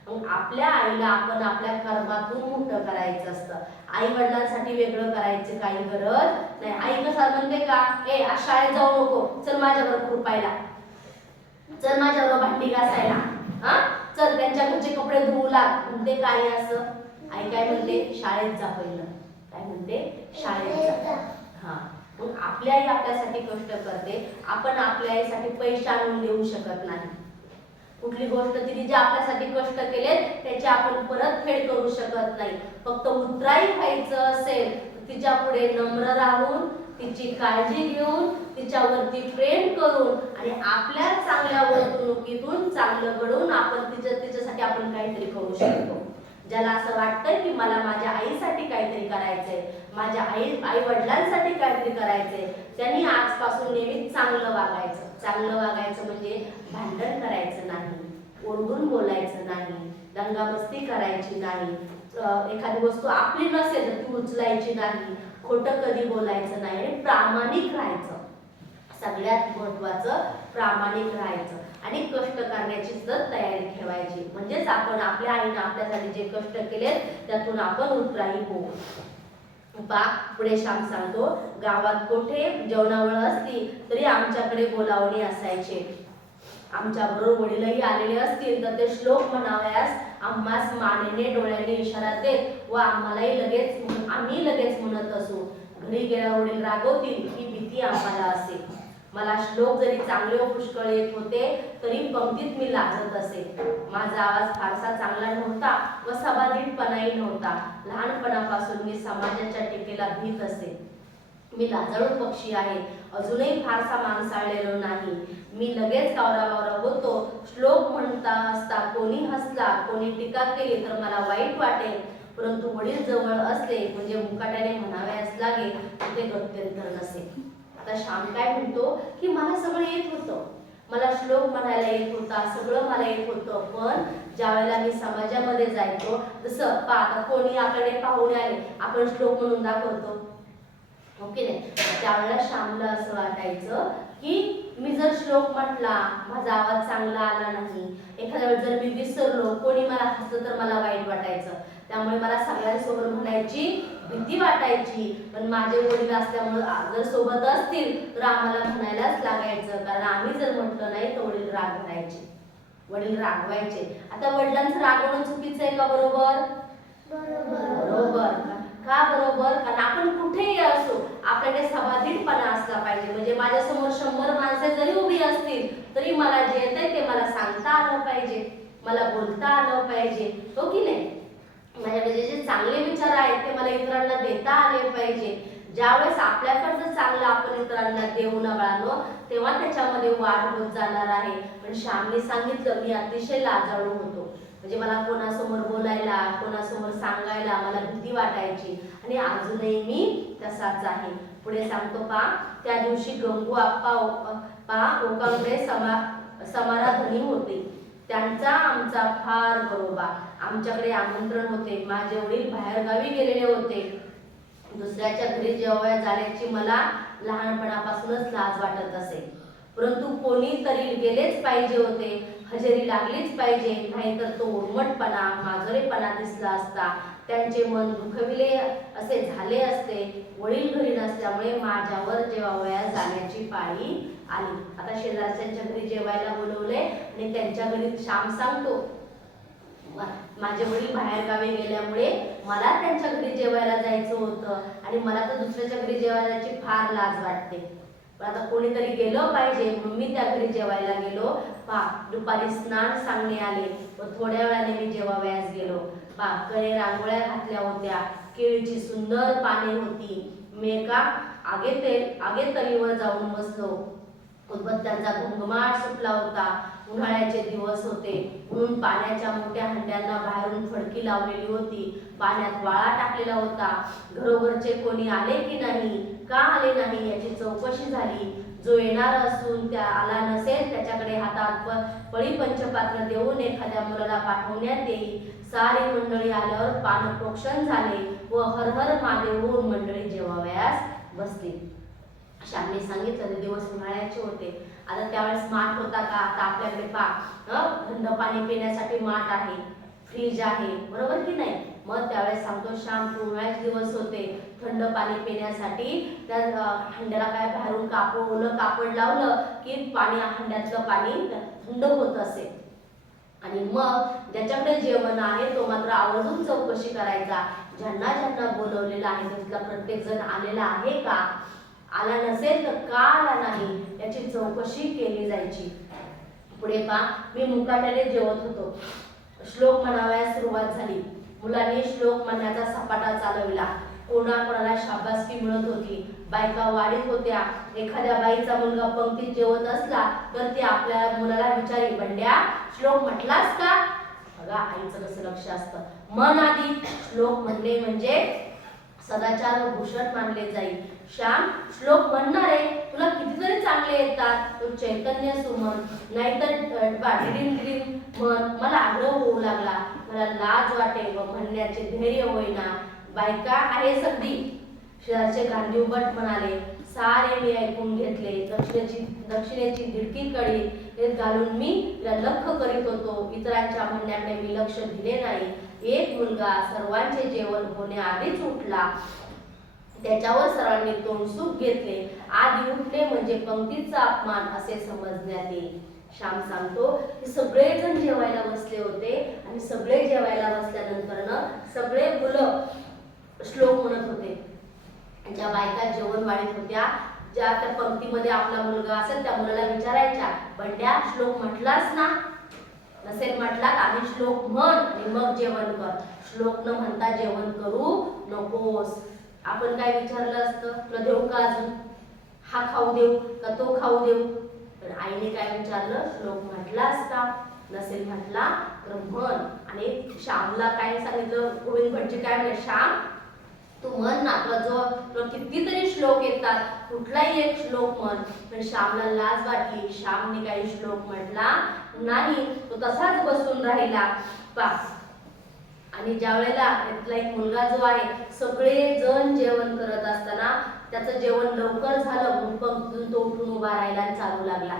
मग आपल्या आईला आपण आपल्या कर्मातून मोठं करायचं असतं. आई वडिलांसाठी वेगळं करायची काही गरज नाही. आई कसं म्हणते का, ए आज शाळेत जाऊ नको, चल माझ्याबरोबर खुरपायला, चल माझ्याबरोबर भांडी घासायला, हा चल त्यांच्या घरचे कपडे धुवू लाग, म्हणते काय असं? आई काय म्हणते, शाळेत जा पहिलं. काय म्हणते, शाळेत जा. हा मग आपली आई आपल्यासाठी कष्ट करते. आपण आपल्या आईसाठी पैसे आणून देऊ शकत नाही. कुठली गोष्ट तिने जे आपल्यासाठी कष्ट केले त्याची आपण परतफेड करू शकत नाही. फक्त उत्तराई व्हायचं असेल तर तिच्या पुढे नम्र राहून, तिची काळजी घेऊन, तिच्यावरती प्रेम करून आणि आपल्या चांगल्या वर्तणुकीतून चांगलं घडवून आपण तिच्यासाठी आपण काहीतरी करू शकतो. ज्याला असं वाटतं की मला माझ्या आईसाठी काहीतरी करायचंय, माझ्या आई वडिलांसाठी काहीतरी करायचंय, त्यांनी आजपासून नेहमी चांगलं वागायचं. चांगलं वागायचं म्हणजे भांडण करायचं नाही, ओरडून बोलायचं नाही, दंगामस्ती करायची नाही, एखादी वस्तू आपली नसेल तर ती उचलायची नाही, खोटं कधी बोलायचं नाही आणि प्रामाणिक राहायचं. सगळ्यात महत्वाचं प्रामाणिक राहायचं आणि कष्ट करण्याची सुद्धा तयारी ठेवायची. म्हणजेच आपण आपल्या आईने आपल्यासाठी जे कष्ट केले त्यातून आपण उत्तराई होऊ. पुढे श्याम सांगतो, गावात कोठे जेवणावळ असली तरी आमच्याकडे बोलावणी असायचे. आमच्याबरोबर वडीलही आलेले असतील तर ते श्लोक म्हणावयास आम्हास मानेने डोळ्याने इशारा देत व आम्ही लगेच म्हणत असू. घरी गेल्यावर वडील रागवतील ही भीती आम्हाला असे. मला श्लोक जरी चांगले पुष्कळ येत होते तरी पंक्तीत मी लाजत असे. माझा आवाज फारसा चांगला नव्हता व सभाधीटपणाही नव्हता. लहानपणापासून मी समाजाच्या टीकेला भीत असे. मी लाजाळू पक्षी आहे, अजूनही फारसा माणसाळलेलो नाही. मी लगेच कावराबावरा होतो. श्लोक म्हणता असता कोणी हसला, कोणी टीका केली तर मला वाईट वाटेल, परंतु वडील जवळ असले म्हणजे मुकाट्याने म्हणावयास लागे ते गत्यंतर नसे. आता श्याम काय म्हणतो की मला सगळं येत होतं, मला श्लोक म्हणायला येत होता, सगळं मला येत होतं, पण ज्यावेळेला मी समाजामध्ये जायचो, जसं आता कोणी आपल्याकडे पाहुणे आले आपण श्लोक म्हणून दाखवतो, ओके नाही, त्यावेळेला श्यामला असं वाटायचं की मी जर श्लोक म्हटला माझा आवाज चांगला आला नाही, एखाद्या वेळेस जर मी विसरलो, कोणी मला हसलं तर मला वाईट वाटायचं. त्यामुळे मला सगळ्यांसोबत म्हणायची भीती वाटायची. पण माझे वडील असल्यामुळे जर सोबत असतील तर आम्हाला म्हणायलाच लागायचं, कारण आम्ही जर म्हटलं नाही तर वडील राग भरायचे, वडील रागवायचे. आता वडिलांचं रागवणं चुकीचं आहे का बरोबर? बरोबर. का बरोबर? कारण आपण कुठेही असो आपल्याकडे समाधीटपणा असला पाहिजे. म्हणजे माझ्यासमोर 100 माणसे जरी उभी असतील तरी मला जे येतंय ते मला सांगता आलं पाहिजे, मला बोलता आलं पाहिजे, हो की नाही? माझ्याकडे जे चांगले विचार आहेत ते मला इतरांना देता आले पाहिजे. ज्यावेळेस आपल्याकडचं चांगलं आपण इतरांना देऊ ना बाळांनो, तेव्हा त्याच्यामध्ये वाढ होत जाणार आहे. पण श्यामने सांगितलं मी अतिशय लाजाळू होतो. म्हणजे मला कोणासमोर बोलायला, कोणासमोर सांगायला मला भीती वाटायची आणि अजूनही मी तसाच आहे. पुढे सांगतो त्या दिवशी गंगू आप्पा ओकांकडे समाराधनी होते. त्यांचा आमचा फार बरोबा. आमच्याकडे आमंत्रण होते. माझे वडील बाहेरगावी गेलेले होते. दुसऱ्याच्या घरी जेवायला जाण्याची मला लहानपणापासूनच लाज वाटत असे, परंतु कोणीतरी गेलेच पाहिजे होते, हजेरी लागलीच पाहिजे, नाहीतर तो उर्मटपणा, माजरेपणा दिसला असता. त्यांचे मन दुखविले असे झाले असते. वडील घरी नसल्यामुळे माझ्यावर जेवावया जाण्याची पाळी आली. आता शेजारच्यांच्या घरी जेवायला बोलवले आणि त्यांच्या घरी श्याम सांगतो माझे वडील बाहेर गावी गेल्यामुळे मला त्यांच्या घरी जेवायला जायचं होतं आणि मला तर दुसऱ्याच्या घरी जेवायला जायची फार लाज वाटते. पण आता कोणीतरी गेलं पाहिजे म्हणून मी त्या घरी जेवायला गेलो. दुपारी स्नान सांगणे आले व थोड्या वेळाने मी जेवावयास गेलो. कडे रांगोळ्या घातल्या होत्या, केळीची सुंदर पाने होती. मी एका आगेतलीवर जाऊन बसलो. उदबत्त्यांचा घुंगमाट सुटला होता. उन्हाळ्याचे दिवस होते म्हणून पाण्याच्या मोठ्या हंड्यांना बाहेरून फडकी लावलेली होती. पाण्यात वाळा टाकलेला होता. घरोघरचे कोणी आले की नाही, का आले नाही याची चौकशी झाली. जो येणार असून त्या आला नसेल त्याच्याकडे हातात पळी पंचपात्र देऊन एखाद्या मुलाला पाठवण्यात येई. सारी मंडळी आल्यावर पानप्रोक्षण झाले व हर हर महादेव होऊन मंडळी जेवावयास बसली. श्यामने सांगितलं दिवस उन्हाळ्याचे होते. आता त्यावेळेस माठ होता का? आता आपल्याकडे थंड पाणी पिण्यासाठी माठ आहे, फ्रीज आहे, बरोबर की नाही? मग त्यावेळेस सांगतो श्याम उन्हाळ्याचे दिवस होते, थंड पाणी पिण्यासाठी त्या हंड्याला काय बाहेरून ओलं कापड लावलं की पाणी हंड्यातलं पाणी थंड होत असे. आणि मग ज्याच्याकडे जेवण आहे तो मात्र आवर्जून चौकशी करायचा, ज्यांना ज्यांना बोलवलेलं आहे त्यातला प्रत्येक जण आलेला आहे का, आला नसेल तर का आला नाही याची चौकशी केली जायची. पुढे मी मुकाट्याने जेवत होतो. श्लोक म्हणावयास सुरुवात झाली. मुलांनी श्लोक म्हणण्याचा सपाटा चालवला. कोणाकोणाला शाबासकी मिळत होती. बायका वाढीत होत्या. एखाद्या बाईचा मुलगा पंक्तीत जेवत असला तर ती आपल्या मुलाला विचारी, बंड्या श्लोक म्हटलास का? बघा आईचं कसं लक्ष असतं. मन आधी श्लोक म्हणणे म्हणजे सदाचार भूषण मानले जाईल. श्याम श्लोक म्हणणार आहे, तुला कितीतरी चांगले येतात, तो चैतन्य सुमन नाहीतर म्हण. मला आग्रह होऊ लागला, मला लाज वाटे व म्हणण्याचे धैर्य होईना. बायका आहे सगळी. शेजारचे गांधी उभट म्हणाले. सारे मी ऐकून घेतले. दक्षिणेची दिडकी कडी घालून मी लख करीत होतो. इतरांच्या म्हणण्याकडे मी लक्ष दिले नाही. एक मुलगा सर्वांचे जेवण होण्याआधीच उठला. त्याच्यावर सर्वांनी तोंडसूक घेतले. आधी उठणे म्हणजे पंक्तीचा अपमान असे समजण्यात येईल. श्याम सांगतो की सगळेजण जेवायला बसले होते आणि सगळे जेवायला बसल्यानंतर सगळे मुलं श्लोक म्हणत होते. ज्या बायका जेवण वाढीत होत्या, ज्या त्या पंक्तीमध्ये आपला मुलगा असेल त्या मुलाला विचारायच्या, बंड्या श्लोक म्हटलास ना? नसेल म्हटला आधी श्लोक म्हण आणि मग जेवण कर. श्लोक न म्हणता जेवण करू नकोस. आपण काय विचारलं असतं, तुला देऊ का अजून? हा खाऊ देऊ का तो खाऊ देऊ? तर आईने काय विचारलं, श्लोक म्हटलास का? नसेल म्हटला तर म्हण. आणि श्यामला काय सांगितलं, गोविंद भटजी काय म्हणले, श्याम तू म्हण ना, तुला कितीतरी श्लोक येतात, कुठलाही एक श्लोक म्हण. पण श्यामला लाज वाटली. श्यामने काही श्लोक म्हटला नाही, तो तसाच बसून राहिला. आणि ज्या वेळेला त्यातला एक मुलगा जो आहे, सगळे जण जेवण करत असताना त्याचं जेवण लवकर झालं म्हणून पंक्तीतून तो उठून उभा राहिला आणि चालू लागला.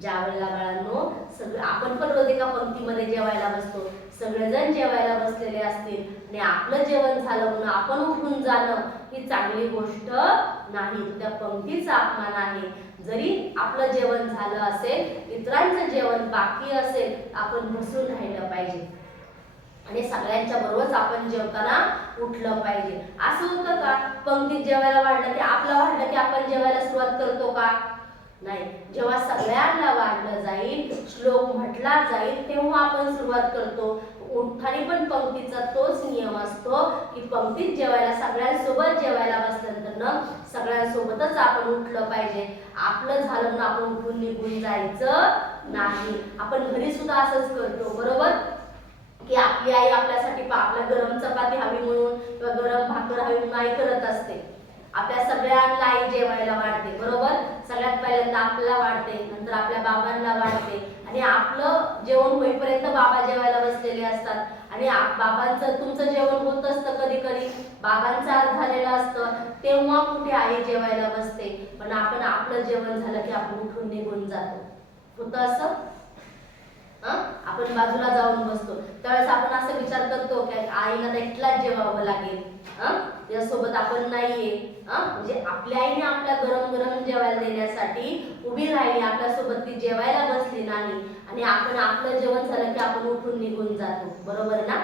ज्या वेळेला बाळांनो सगळे आपण पण रोज एका पंक्तीमध्ये जेवायला बसतो, सगळेजण जेवायला बसलेले असतील आणि आपलं जेवण झालं म्हणून आपण उठून जाणं ही चांगली गोष्ट नाही, त्या पंक्तीचा अपमान आहे. जरी आपलं जेवण झालं असेल, इतरांचं जेवण बाकी असेल, आपण बसून राहिलं पाहिजे आणि सगळ्यांच्या बरोबरच आपण जेवताना उठलं पाहिजे. असं होतं का पंक्तीत जेवायला वाढलं की वाढलं की आपण जेवायला सुरुवात करतो का? नाही. जेव्हा सगळ्यांना वाढलं जाईल, श्लोक म्हटला जाईल, तेव्हा आपण सुरुवात करतो. उठताना पण पंक्तीचा तोच नियम असतो की पंक्तीत जेवायला सगळ्यांसोबत जेवायला बसल्यानंतर सगळ्यांसोबतच आपण उठलं पाहिजे. आपलं झालं म्हणून आपण उठून निघून जायचं नाही. आपण घरी सुद्धा असंच करतो, बरोबर? की आपली आई आपल्यासाठी आपल्या गरम चपाती हवी म्हणून किंवा गरम भाकर हवी म्हणून आई करत असते. आपल्या सगळ्यांना आई जेवायला वाढते, बरोबर? सगळ्यात पहिल्यांदा आपल्याला वाढते, नंतर आपल्या बाबांना वाढते आणि आपलं जेवण होईपर्यंत बाबा जेवायला बसलेले असतात आणि बाबांचं तुमचं जेवण होत असतं, कधी कधी बाबांचं अर्ध झालेलं असतं, तेव्हा कुठे आई जेवायला बसते. पण आपण आपलं जेवण झालं की आपण उठून निघून जातो. होतं असं? आपण बाजूला जाऊन बसतो. त्यावेळेस आपण असं विचार करतो की आईला एकलाच जेवावं लागेल, यासोबत आपण नाहीये. म्हणजे आपल्या आईने आपल्या गरम गरम जेवायला देण्यासाठी उभी राहिली, आपल्यासोबत ती जेवायला बसली नाही आणि आपण आपलं जेवण झालं की आपण उठून निघून जातो, बरोबर ना?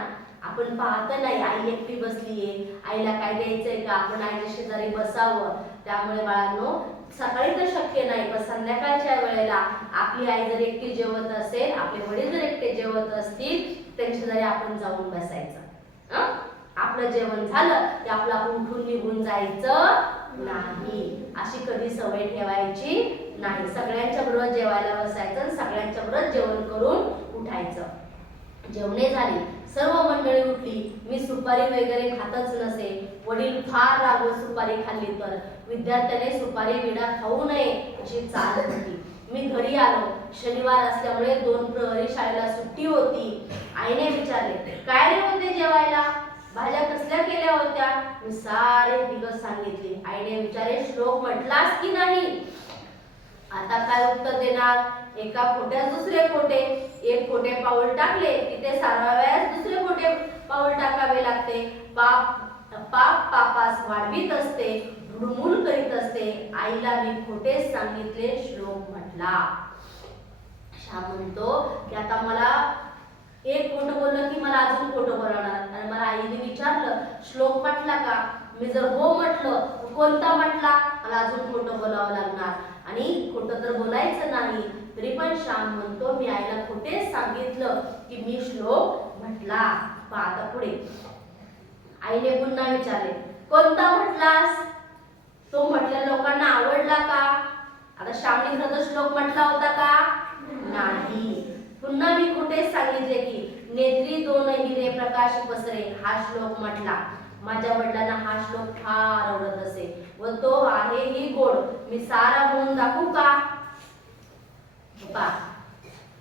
आपण पाहत नाही आई एकटी बसलीये, आईला काय द्यायचंय का, आपण आईच्या शेजारी बसावं. त्यामुळे बाळांनो सकाळी तर शक्य नाही, पण संध्याकाळच्या वेळेला आपली आई जर एकटी जेवत असेल, आपले वडील जर एकटे जेवत असतील, त्यांच्या शेजारी आपण जाऊन बसायचं. आपलं जेवण झालं की आपलं आपण उठून निघून जायचं नाही. अशी कधी सवय ठेवायची नाही. सगळ्यांच्या बरोबर जेवायला बसायचं आणि सगळ्यांच्या बरोबर जेवण करून उठायचं. जेवणे झाली, सर्व मंडळी उठली. मी सुपारी वगैरे खातच नसे. वडील फार रागवून सुपारी खाल्ली तर विद्यार्थ्याने सुपारी विडा खाऊ नये अशी चाल होती. मी घरी आलो. शनिवार असल्यामुळे 2 प्रहरी शाळेला सुट्टी होती. आईने विचारले, काय रे होते जेवायला? भाज्या कसल्या केल्या होत्या? मी सारे दिवस सांगितले. आईने विचारले, श्लोक म्हटलास की नाही? आता काय उत्तर देणार? एका खोट्यास दुसरे खोटे, एक खोटे पाऊल टाकले की ते सारवाव्यास दुसरे खोटे पाऊल टाकावे लागते. पाप पाप पापास वाढवीत असते, धुडमूल करीत असते. आईला मी खोटेच सांगितले श्लोक म्हटला. श्याम म्हणतो की आता मला एक खोटं बोललं की मला अजून खोटं बोलवणार. आणि मला आईने विचारलं श्लोक म्हटला का? मी जर हो म्हटलं कोणता म्हटला? मला अजून खोटं बोलावं लागणार आणि खोटं तर बोलायचं नाही. तरी पण श्याम म्हणतो मी आईला खोटेच सांगितलं की मी श्लोक म्हटला. आता पुढे आईने पुन्हा विचारले कोणता म्हटलास? तो म्हटल्या लोकांना आवडला का? आता श्यामने खरं तर श्लोक म्हटला होता का? नाही. पुन्हा मी खोटेच सांगितले की नेत्री दोन हिरे प्रकाश पसरे हा श्लोक म्हटला. माझ्या वडिलांना हा श्लोक फार आवडत असे व तो आहे ही गोड. मी सारा म्हणून दाखवू का?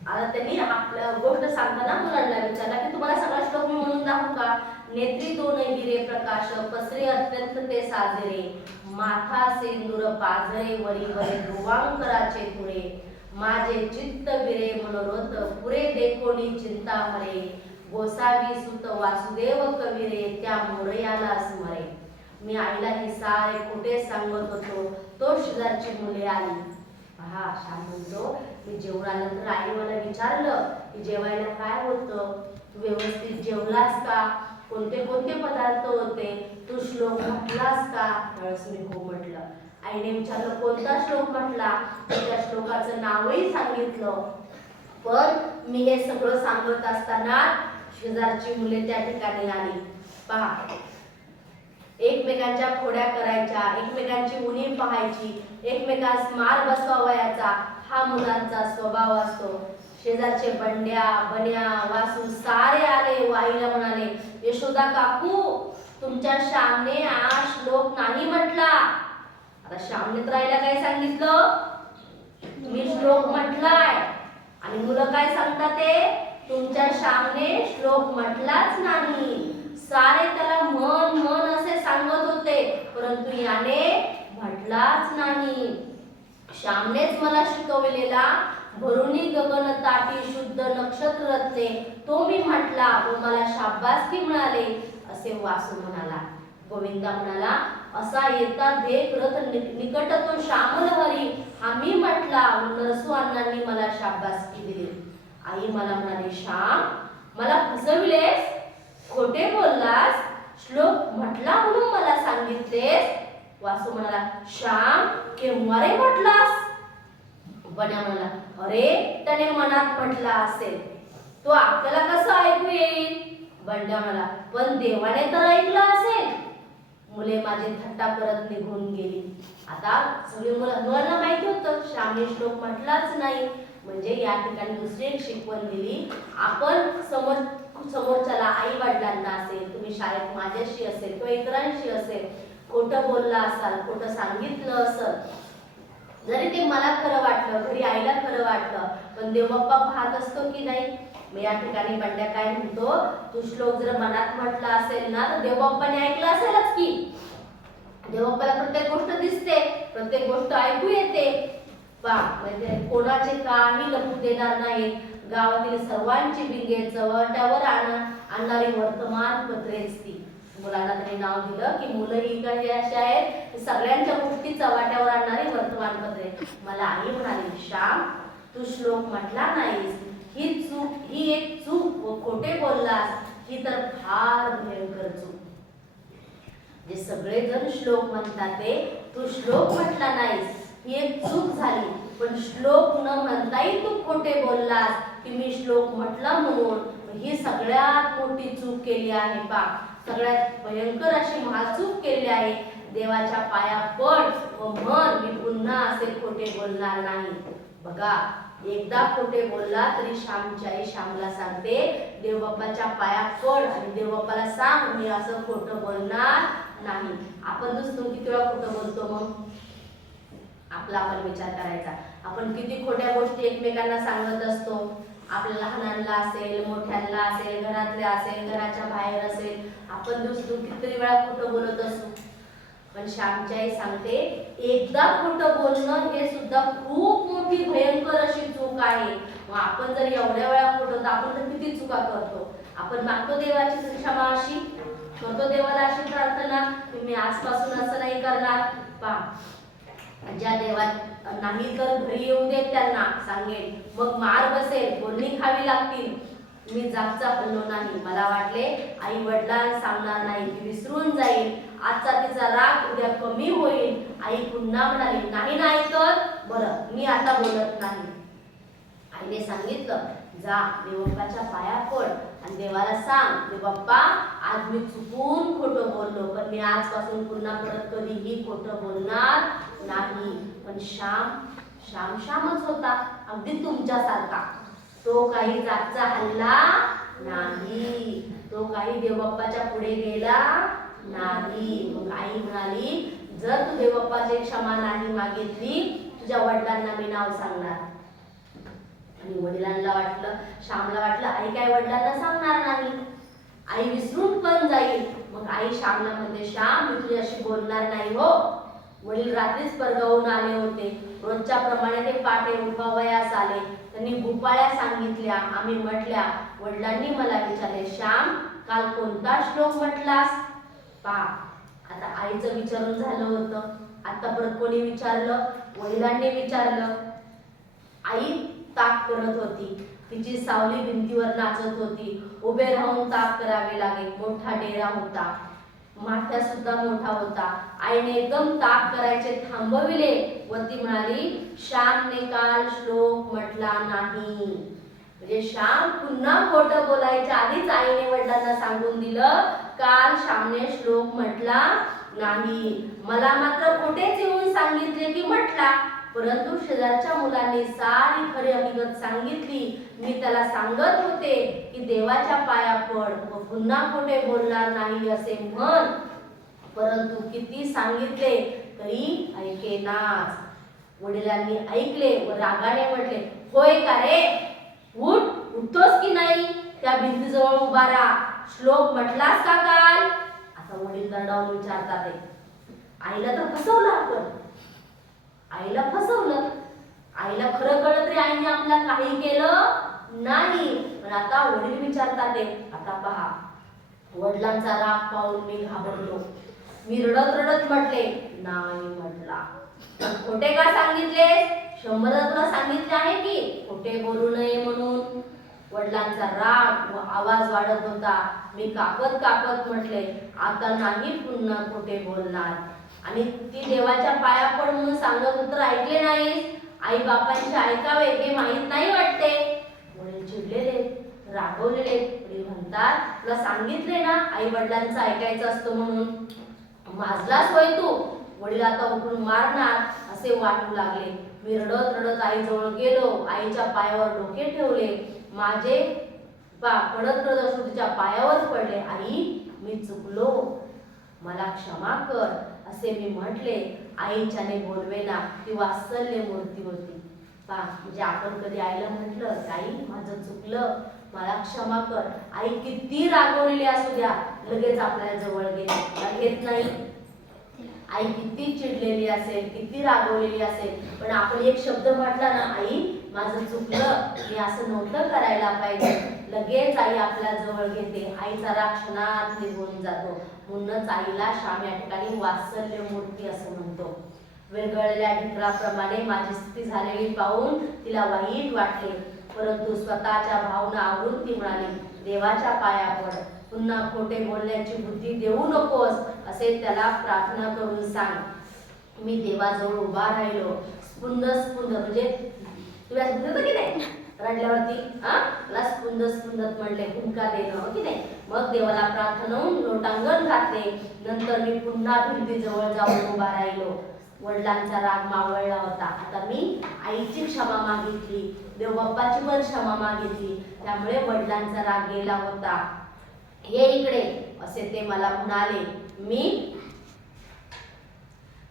आता त्यांनी आपल्या गोष्ट सांगताना मुलांना विचारला की तुम्हाला सगळा श्लोक मी म्हणून दाखवू का? नेत्री दोन हिरे प्रकाश पसरे अत्यंत ते साजरे. माथा सिंदूर पाजरे वरी वरे ध्रुवांकराचे तुरे. माझे चित्त विरे मनोरथ पुरे देखोनी चिंता हरे. गोसावी सुत वासुदेव कविरे त्या मोरयाला स्मरे. मी आईला हे सारे खोटे सांगत होतो. तो शेजारची मुले आली. पहा श्याम म्हणतो मी जेवण आल्यानंतर आई मला विचारलं की जेवायला काय होतं, तू व्यवस्थित जेवलास का, कोणते कोणते पदार्थ होते, तू श्लोक म्हटलास का? त्यावेळेस मी हो म्हटलं. आईने विचारलं कोणता श्लोक म्हटला? त्या श्लोकाचं नावही सांगितलं. पण मी हे सगळं सांगत असताना शेजारची मुले त्या ठिकाणी आली. पहा एकमेकांच्या खोड्या करायच्या, एकमेकांची उणीव पाहायची, एकमेकांस मार बसवायचा हा मुलांचा स्वभाव असतो. शेजारचे बंड्या बन्या वासू सारे आले व आईला म्हणाले यशोदा काकू तुमच्या श्यामने आज श्लोक नाही म्हटला. आता श्यामने तर आईला काय सांगितलं? मी श्लोक म्हटलाय. आणि मुलं काय सांगतात ते? तुमच्या श्यामने श्लोक म्हटलाच नाही. सारे त्याला मन मन असे सांगत होते परंतु याने म्हटलाच नाही. श्यामनेच मला शिकवलेला भरुणी गगन ताटी शुद्ध नक्षत्र रत्ने तो मी म्हटला व मला शाबासकी मिळाले असे वासू म्हणाला. गोविंदा म्हणाला असा येता देख रथ निकट तो श्यामल हरी हा मी म्हटला व नरसू अण्णांनी मला शाबासकी दिली. आई मला म्हणाली श्याम मला फसविलेस, खोटे बोललास, श्लोक म्हटला म्हणून मला सांगितलेस. वासू म्हणाला श्याम केव्हा रे म्हटलास? बन्या म्हणाला अरे त्याने मनात म्हटला असेल, तो आपल्याला कसं ऐकू येईल? बंड्या म्हणाला पण देवाने तर ऐकलं असेल. मुले माझी थट्टा करत निघून गेली. आता सगळी मुलांना माहिती होतं श्यामने श्लोक म्हटलाच नाही. म्हणजे या ठिकाणी दुसरी एक शिकवण दिली. आपण समोरच्याला आई वडिलांना असेल, तुम्ही शाळेत माझ्याशी असेल किंवा इतरांशी असेल खोटं बोलला असाल, खोटं सांगितलं असेल, जरी ते मला खरं वाटलं, घरी आईला खरं वाटलं, पण देवबाप्पा पाहत असतो की नाही? मी या ठिकाणी बंड्या काय म्हणतो, तू श्लोक जर मनात म्हटला असेल ना तर देवबाप्पाने ऐकलं असेलच की. देवबाप्पाला प्रत्येक गोष्ट दिसते, प्रत्येक गोष्ट ऐकू येते. म्हणजे कोणाचे काही लपू देणार नाही. गावातील सर्वांची बिंगे चव्हाट्यावर आणणारी वर्तमानपत्रेच ती. मुलांना तरी नाव दिलं की मुलं ही काही अशी आहेत सगळ्यांच्या गोष्टी चव्हाट्यावर आणणारी वर्तमानपत्रे. मला आई म्हणाली श्याम तू श्लोक म्हटला नाहीस, ही एक चूक व खोटे बोललास ही तर फार भयंकर चूक. जे सगळेजण श्लोक म्हणतात ते तू श्लोक म्हटला नाहीस ही एक चूक झाली. पण श्लोक न म्हणताही तू खोटे बोललास की मी श्लोक म्हटला म्हणून, ही सगळ्यात मोठी चूक केली आहे. सगळ्यात भयंकर अशी महाचूक केली आहे. देवाच्या पाया पड व म्हण मी पुन्हा असे खोटे बोलणार नाही. बघा एकदा खोटे बोलला तरी श्यामची आई श्यामला सांगते देवबाप्पाच्या पाया पड आणि देवबाप्पाला सांग मी असं खोटं बोलणार नाही. आपण दुसरं किती वेळा खोटं बोलतो? मग आपला आपण विचार करायचा. आपण किती खोट्या गोष्टी एकमेकांना सांगत असतो. आपल्या लहानांना असेल, मोठ्यांना असेल, घरातल्या असेल, घराच्या बाहेर असेल, आपण दुसरं किती वेळा खोटं बोलत असतो. पण श्यामची आई सांगते एकदा खोटं बोलणं हे सुद्धा खूप मोठी भयंकर अशी चूक आहे. मग आपण जर एवढ्या वेळा खोटं, तर आपण तर किती चुका करतो. आपण मागतो देवाची क्षमा, अशी करतो देवाला अशी प्रार्थना की मी आजपासून असं नाही करणार. पहा, ज्या देवात नाही तर घरी येऊ देत त्यांना सांगेल, मग मार बसेल, बोलणी खावी लागतील, मी जागचा हल्लो नाही. मला वाटले आई वडिलांना सांगणार नाही, ती विसरून जाईल, आजचा तिचा राग उद्या कमी होईल. आई पुन्हा म्हणाली नाही नाही तर बरं मी आता बोलत नाही. आईने सांगितलं जा देवबाप्पाच्या पाया पड आणि देवाला सांग देवबाप्पा आज मी चुकून खोटं बोललो, पण मी आजपासून पुन्हा परत कधीही खोटं बोलणार नाही. पण श्याम श्यामच होता, अगदी तुमच्यासारखा. तो काही जागचा हल्ला नाही, तो काही देवबाप्पाच्या पुढे गेला नाही. मग आई म्हणाली जर तू देवबाप्पाची क्षमा नाही मागितली, तुझ्या वडिलांना मी नाव सांगणार. आणि वडिलांना वाटलं, श्यामला वाटलं आई काय वडिलांना सांगणार नाही, आई विसरून पण जाईल. मग आई श्यामला म्हणते श्याम मी तुझ्याशी बोलणार नाही हो. वडील रात्रीच परगावून आले होते, रोजच्या प्रमाणे ते पाटे उठवावयास आले. त्यांनी भूपाळ्या सांगितल्या, आम्ही म्हटल्या. वडिलांनी मला विचारले श्याम काल कोणता श्लोक म्हटलास. पहा, आता आईचं विचारून झालं होतं, आता परत कोणी विचारलं, वडिलांनी विचारलं. आई ताक करत होती, तिची सावली भिंतीवर नाचत होती, उभे राहून ताक करावे लागे. मोठा डेरा होता, माठ्या सुद्धा मोठा होता. आईने एकदम ताक करायचे थांबविले व ती म्हणाली श्यामने काल श्लोक म्हटला नाही. म्हणजे श्याम पुन्हा खोटं बोलायच्या आधीच आईने वडिलांना सांगून दिलं काल श्यामने श्लोक म्हटला नाही. मला मात्र खोटेच येऊन सांगितले की म्हटला, परंतु शेजारच्या मुलांनी सारी खरी हकीकत सांगितली. मी त्याला सांगत होते की देवाच्या पाया पड व पुन्हा खोटे बोलणार नाही असे म्हण, परंतु किती सांगितले तरी ऐकेनाच. वडिलांनी ऐकले व रागाने म्हटले होय का रे, उठतोस की नाही, त्या भिंतीजवळ उभा राहा, श्लोक म्हटलास का काल. आता वडील दंडावून विचारतात आईला तर फसवलं आपण, आईला फसवलं. आईला खरं कळत रे आईने आपला काही केलं नाही. पण आता वडील विचारतात आता पहा, वडिलांचा राग पाहून मी घाबरलो. मी रडत रडत म्हटले नाही म्हटला. खोटे का सांगितले, 100 तुला सांगितले आहे की खोटे बोलू नये म्हणून. वडिलांचा राग व आवाज वाढत होता. मी कापत कापत म्हटले आता नाही पुन्हा खोटे बोलणार. आणि ती देवाच्या पाया पड म्हणून सांगत होतं, ऐकले नाही. आई बापांचे ऐकावे हे माहित नाही वाटते. वडील चिडलेले, रागवलेले. वडील म्हणतात तुला सांगितले ना आई वडिलांचं ऐकायचं असतं म्हणून, माजलास होय तू. वडील आता उठून मारणार असे वाटू लागले. मी रडत रडत आईजवळ गेलो, आईच्या पायावर डोके ठेवले, माझे पडत पडत असो तिच्या पायावर पडले. आई मी चुकलो, मला क्षमा कर असे मी म्हटले. आईच्याने बोलवेना, ती वात्सल्य मूर्ती होती. म्हणजे आपण कधी आईला म्हटलं आई माझं चुकलं, मला क्षमा कर, आई किती रागवलेली असू द्या लगेच आपल्या जवळ घेत नाही. आई किती चिडलेली असेल, किती रागवलेली असेल, पण आपण एक शब्द म्हटला ना आई माझं चुकलं, मी असं नव्हतं करायला पाहिजे, लगेच आई आपल्या जवळ घेते. आईचा राग क्षणात निघून जातो. म्हणूनच आईला श्याम या ठिकाणी वात्सल्य मूर्ती असं म्हणतो. वेगळ्या ढिकराप्रमाणे माझी स्थिती झालेली पाहून तिला वाईट वाटले, परंतु स्वतःच्या भावना आवरून ती म्हणाली देवाच्या पाया पड, पुन्हा खोटे बोलण्याची बुद्धी देऊ नकोस असे त्याला प्रार्थना करून सांग. मी देवाजवळ उभा राहिलो. स्पुंद म्हणजे तुला समजतं की नाही, रडल्यावरती मला स्पुंदत म्हणले, हुंका देणं की नाही. मग देवाला प्रार्थना लोटांगण घातले. नंतर मी पुन्हा भिंतीजवळ जाऊन उभा राहिलो. वडिलांचा राग मावळला होता. आता मी आईची क्षमा मागितली, देवबाप्पाची पण क्षमा मागितली, त्यामुळे वडिलांचा राग गेला होता. हे इकडे असे ते मला म्हणाले. मी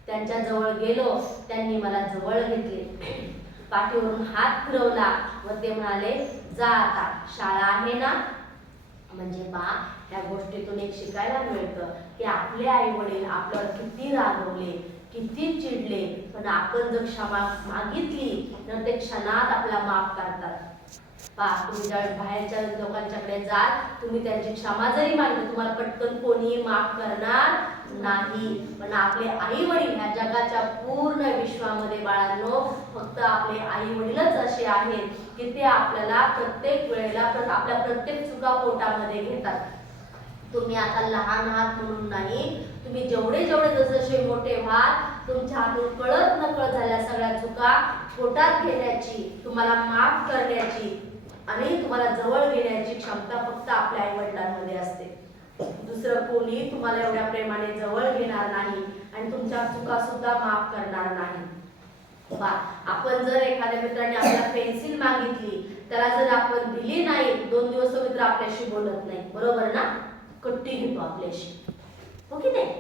त्यांच्या जवळ गेलो, त्यांनी मला जवळ घेतले, पाठीवरून हात फिरवला व ते म्हणाले जा आता शाळा आहे ना, म्हणजे या गोष्टीतून एक शिकायला मिळतं की आपले आई वडील आपल्यावर किती रागवले, किती चिडले, पण आपण जर क्षमा मागितली तर ते क्षणात आपला माफ करतात. तुम्ही ज्यावेळेस बाहेरच्या लोकांच्याकडे जाल, तुम्ही त्यांची क्षमा जरी मागितली, तुम्हाला पटकन कोणीही माफ करणार नाही. पण आपले आई वडील ह्या जगाच्या पूर्ण विश्वामध्ये बाळांनो फक्त आपले आई वडीलच असे आहेत की ते आपल्याला प्रत्येक वेळेला आपल्या प्रत्येक चुका पोटामध्ये घेतात. तुम्ही आता लहान आहात म्हणून नाही, तुम्ही जेवढे जसजसे मोठे व्हाल तुमच्या हातून कळत नकळत झाल्या सगळ्या चुका पोटात घेण्याची, तुम्हाला माफ करण्याची आणि तुम्हाला जवळ घेण्याची क्षमता फक्त आपल्या आई वडिलांमध्ये असते. दुसरं कोणी तुम्हाला एवढ्या प्रेमाने जवळ घेणार नाही आणि तुमच्या चुका सुद्धा माफ करणार नाही. आपण जर एखाद्या मित्राने आपल्याला पेन्सिल मागितली, त्याला जर आपण दिली नाही, 2 दिवस तो मित्र आपल्याशी बोलत नाही, बरोबर ना? कट्टी घेतो आपल्याशी, हो की नाही?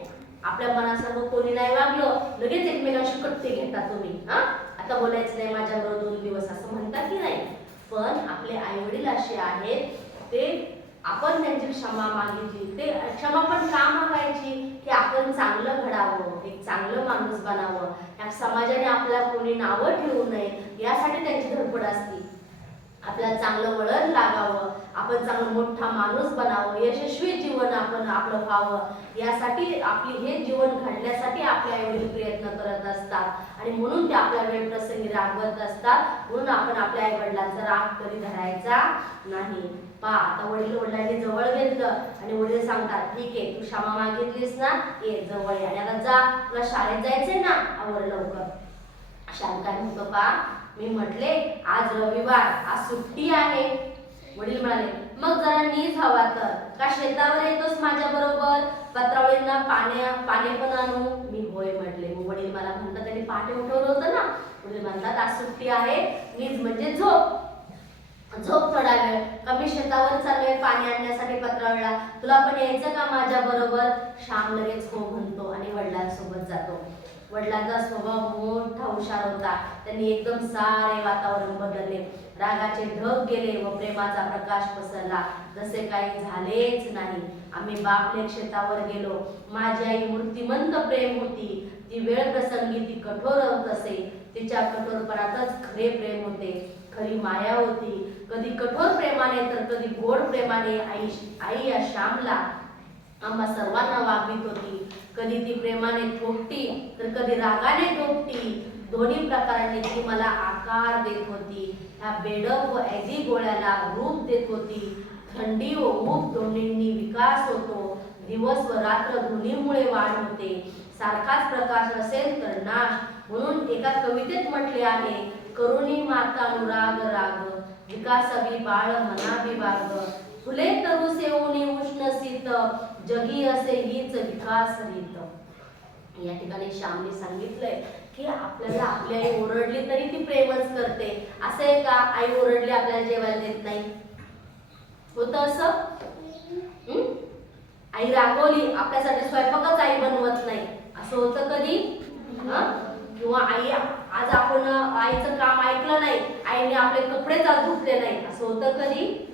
आपल्या मनासारखं कोणी नाही वागलं, लगेच एकमेकांशी कट्टी घेता तुम्ही. आता बोलायचं नाही माझ्याबरोबर 2 दिवस असं म्हणता की नाही? पण आपले आई वडील असे आहेत, ते आपण त्यांची क्षमा मागितली, ते क्षमा पण का मागायची की आपण चांगलं घडावं, एक चांगलं माणूस बनावं, या समाजाने आपल्याला कोणी नावं ठेवू नये यासाठी त्यांची धडपड असते. आपल्याला चांगलं वळण लागावं, आपण चांगलं मोठा माणूस बनावं, यशस्वी जीवन आपण आपलं व्हावं, यासाठी आपली हे जीवन घडण्यासाठी आपले आई वडील प्रयत्न करत असतात आणि म्हणून ते आपल्या वेळ प्रसंगी रागवत असतात. म्हणून आपण आपल्या आई वडिलांचा राग कधी धरायचा नाही. आता वडिलांनी जवळ घेतलं आणि वडील सांगतात ठीक आहे, तू क्षमा मागितलीस ना, ये जवळ ये आणि आता जा, तुला शाळेत जायचंय ना, आवर लवकर. शाळेत काय म्हणतो मी म्हटले आज रविवार, आज सुट्टी आहे. वडील म्हणाले मग जरा नीच हवा तर का शेतावर येतोस माझ्या बरोबर, पत्रावळींना पाणी पण आणू? मी होय म्हटले. मग वडील मला म्हणतात त्यांनी पहाटे उठवलं होतं ना, वडील म्हणतात आज सुट्टी आहे, नीज म्हणजे झोप थोडा वेळ, कमी शेतावर चाललोय पाणी आणण्यासाठी पत्रावळीला, तुला पण यायचं का माझ्या बरोबर? श्याम लगेच हो म्हणतो आणि वडिलांसोबत जातो. वडिलांचा स्वभाव मोठा हुशार होता, त्यांनी एकदम सारे वातावरण बदलले, रागाचे ढग गेले व प्रेमाचा प्रकाश पसरला, जसे काही झालेच नाही. आम्ही बापलेक शेतावर गेलो. माझी आई मूर्तिमंत प्रेम होती, ती वेळ प्रसंगी ती कठोर होत असे, तिच्या कठोरपणातच खरे प्रेम होते, खरी माया होती. कधी कठोर प्रेमाने तर कधी गोड प्रेमाने आई या श्यामला आम्हा सर्वांना वागवीत होती. कधी ती प्रेमाने थोपटी तर कधी रागाने थोपटी, दोन्ही प्रकारांनी ती मला आकार देत होती. ह्या बेडक व ऐदी गोळ्याला रूप देत होती. थंडी व ऊब दोन्हींनी विकास होतो, दिवस व रात्र दोन्हीमुळे वाढ होते. सारखाच प्रकाश असेल तर नाश, म्हणून एका कवितेत म्हटले आहे, करुणी माता अनुराग राग, विकासवी बाळ मना विभाग, फुले तरु सेवनी उष्ण शीत, जगी असे हीच विकास रीत. या ठिकाणी श्यामने सांगितलंय की आपल्याला आपली आई ओरडली तरी ती प्रेमच करते. असं आहे का आई ओरडली आपल्याला जेवायला देत नाही? होतं असं? आई रागवली आपल्यासाठी स्वयंपाकच आई बनवत नाही, असं होतं कधी? किंवा आई आज आपण आईचं काम ऐकलं नाही, आईने आपले कपडेच आज धुतले नाही, असं होतं कधी?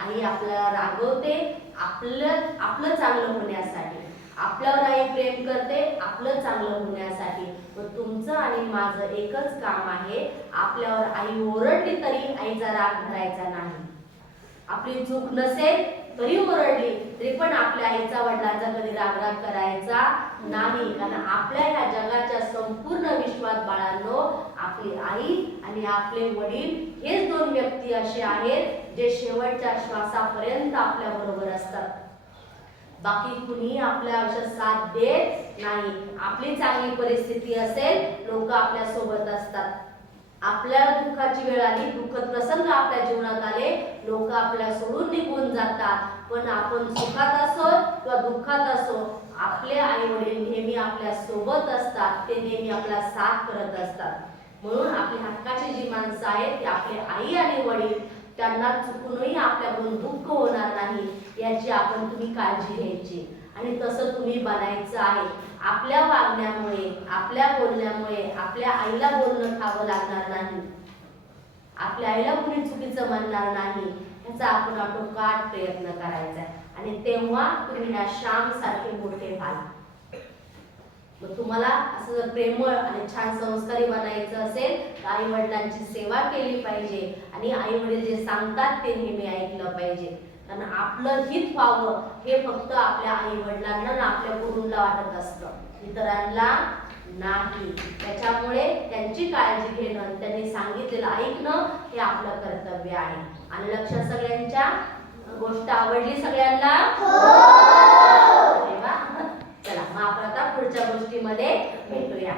आई आपल्याला रागवते आपलं चांगलं होण्यासाठी, आपल्यावर आई प्रेम करते आपलं चांगलं होण्यासाठी. व तुमचं आणि माझं एकच काम आहे, आपल्यावर आई ओरडली तरी आईचा राग धरायचा नाही. आपली चूक नसेल तरी ओरडली तरी पण आपल्या आईचा वडिलांचा कधी राग करायचा नाही. कारण आपल्या ह्या जगाच्या संपूर्ण विश्वात बाळांनो आपली आई आणि आपले वडील हेच 2 व्यक्ती असे आहेत जे शेवटच्या श्वासापर्यंत आपल्या बरोबर असतात. बाकी कुणी आपल्या आयुष्यात साथ देत नाही. आपली चांगली परिस्थिती असेल लोक आपल्या सोबत असतात. आपल्या दुःखाची वेळ आली, दुःखद प्रसंग आपल्या जीवनात आले, लोक आपल्याला सोडून निघून जातात. पण आपण सुखात असो किंवा दुःखात असो आपले आई वडील नेहमी आपल्या सोबत असतात, ते नेहमी आपला साथ करत असतात. म्हणून आपली हक्काची जी माणसं आहेत ती आपले आई आणि वडील, त्यांना चुकूनही आपल्याकडून दुःख होणार नाही याची तुम्ही काळजी घ्यायची आणि तसं तुम्ही बनायचं आहे. आपल्या वागण्यामुळे आपल्या बोलण्यामुळे आपल्या आईला बोलणं खावं लागणार नाही. आपल्या आईला कुणी चुकीचं म्हणणार नाही ह्याचा आपण आटोकाट प्रयत्न करायचा आहे आणि तेव्हा तुम्ही ह्या श्याम सारखे मोठे व्हाल. मग तुम्हाला असं जर प्रेमळ आणि छान संस्कारी बनायचं असेल तर आई वडिलांची सेवा केली पाहिजे आणि आई वडील जे सांगतात ते नेहमी ऐकलं पाहिजे. कारण आपलं हित व्हावं हे फक्त आपल्या आई वडिलांना आणि आपल्या कुटुंबाला वाटत असतं, इतरांना नाही. त्याच्यामुळे त्यांची काळजी घेणं, त्यांनी सांगितलेलं ऐकणं हे आपलं कर्तव्य आहे. आणि लक्षात सगळ्यांच्या गोष्ट आवडली सगळ्यांना? चला मग आपण आता पुढच्या गोष्टीमध्ये भेटूया.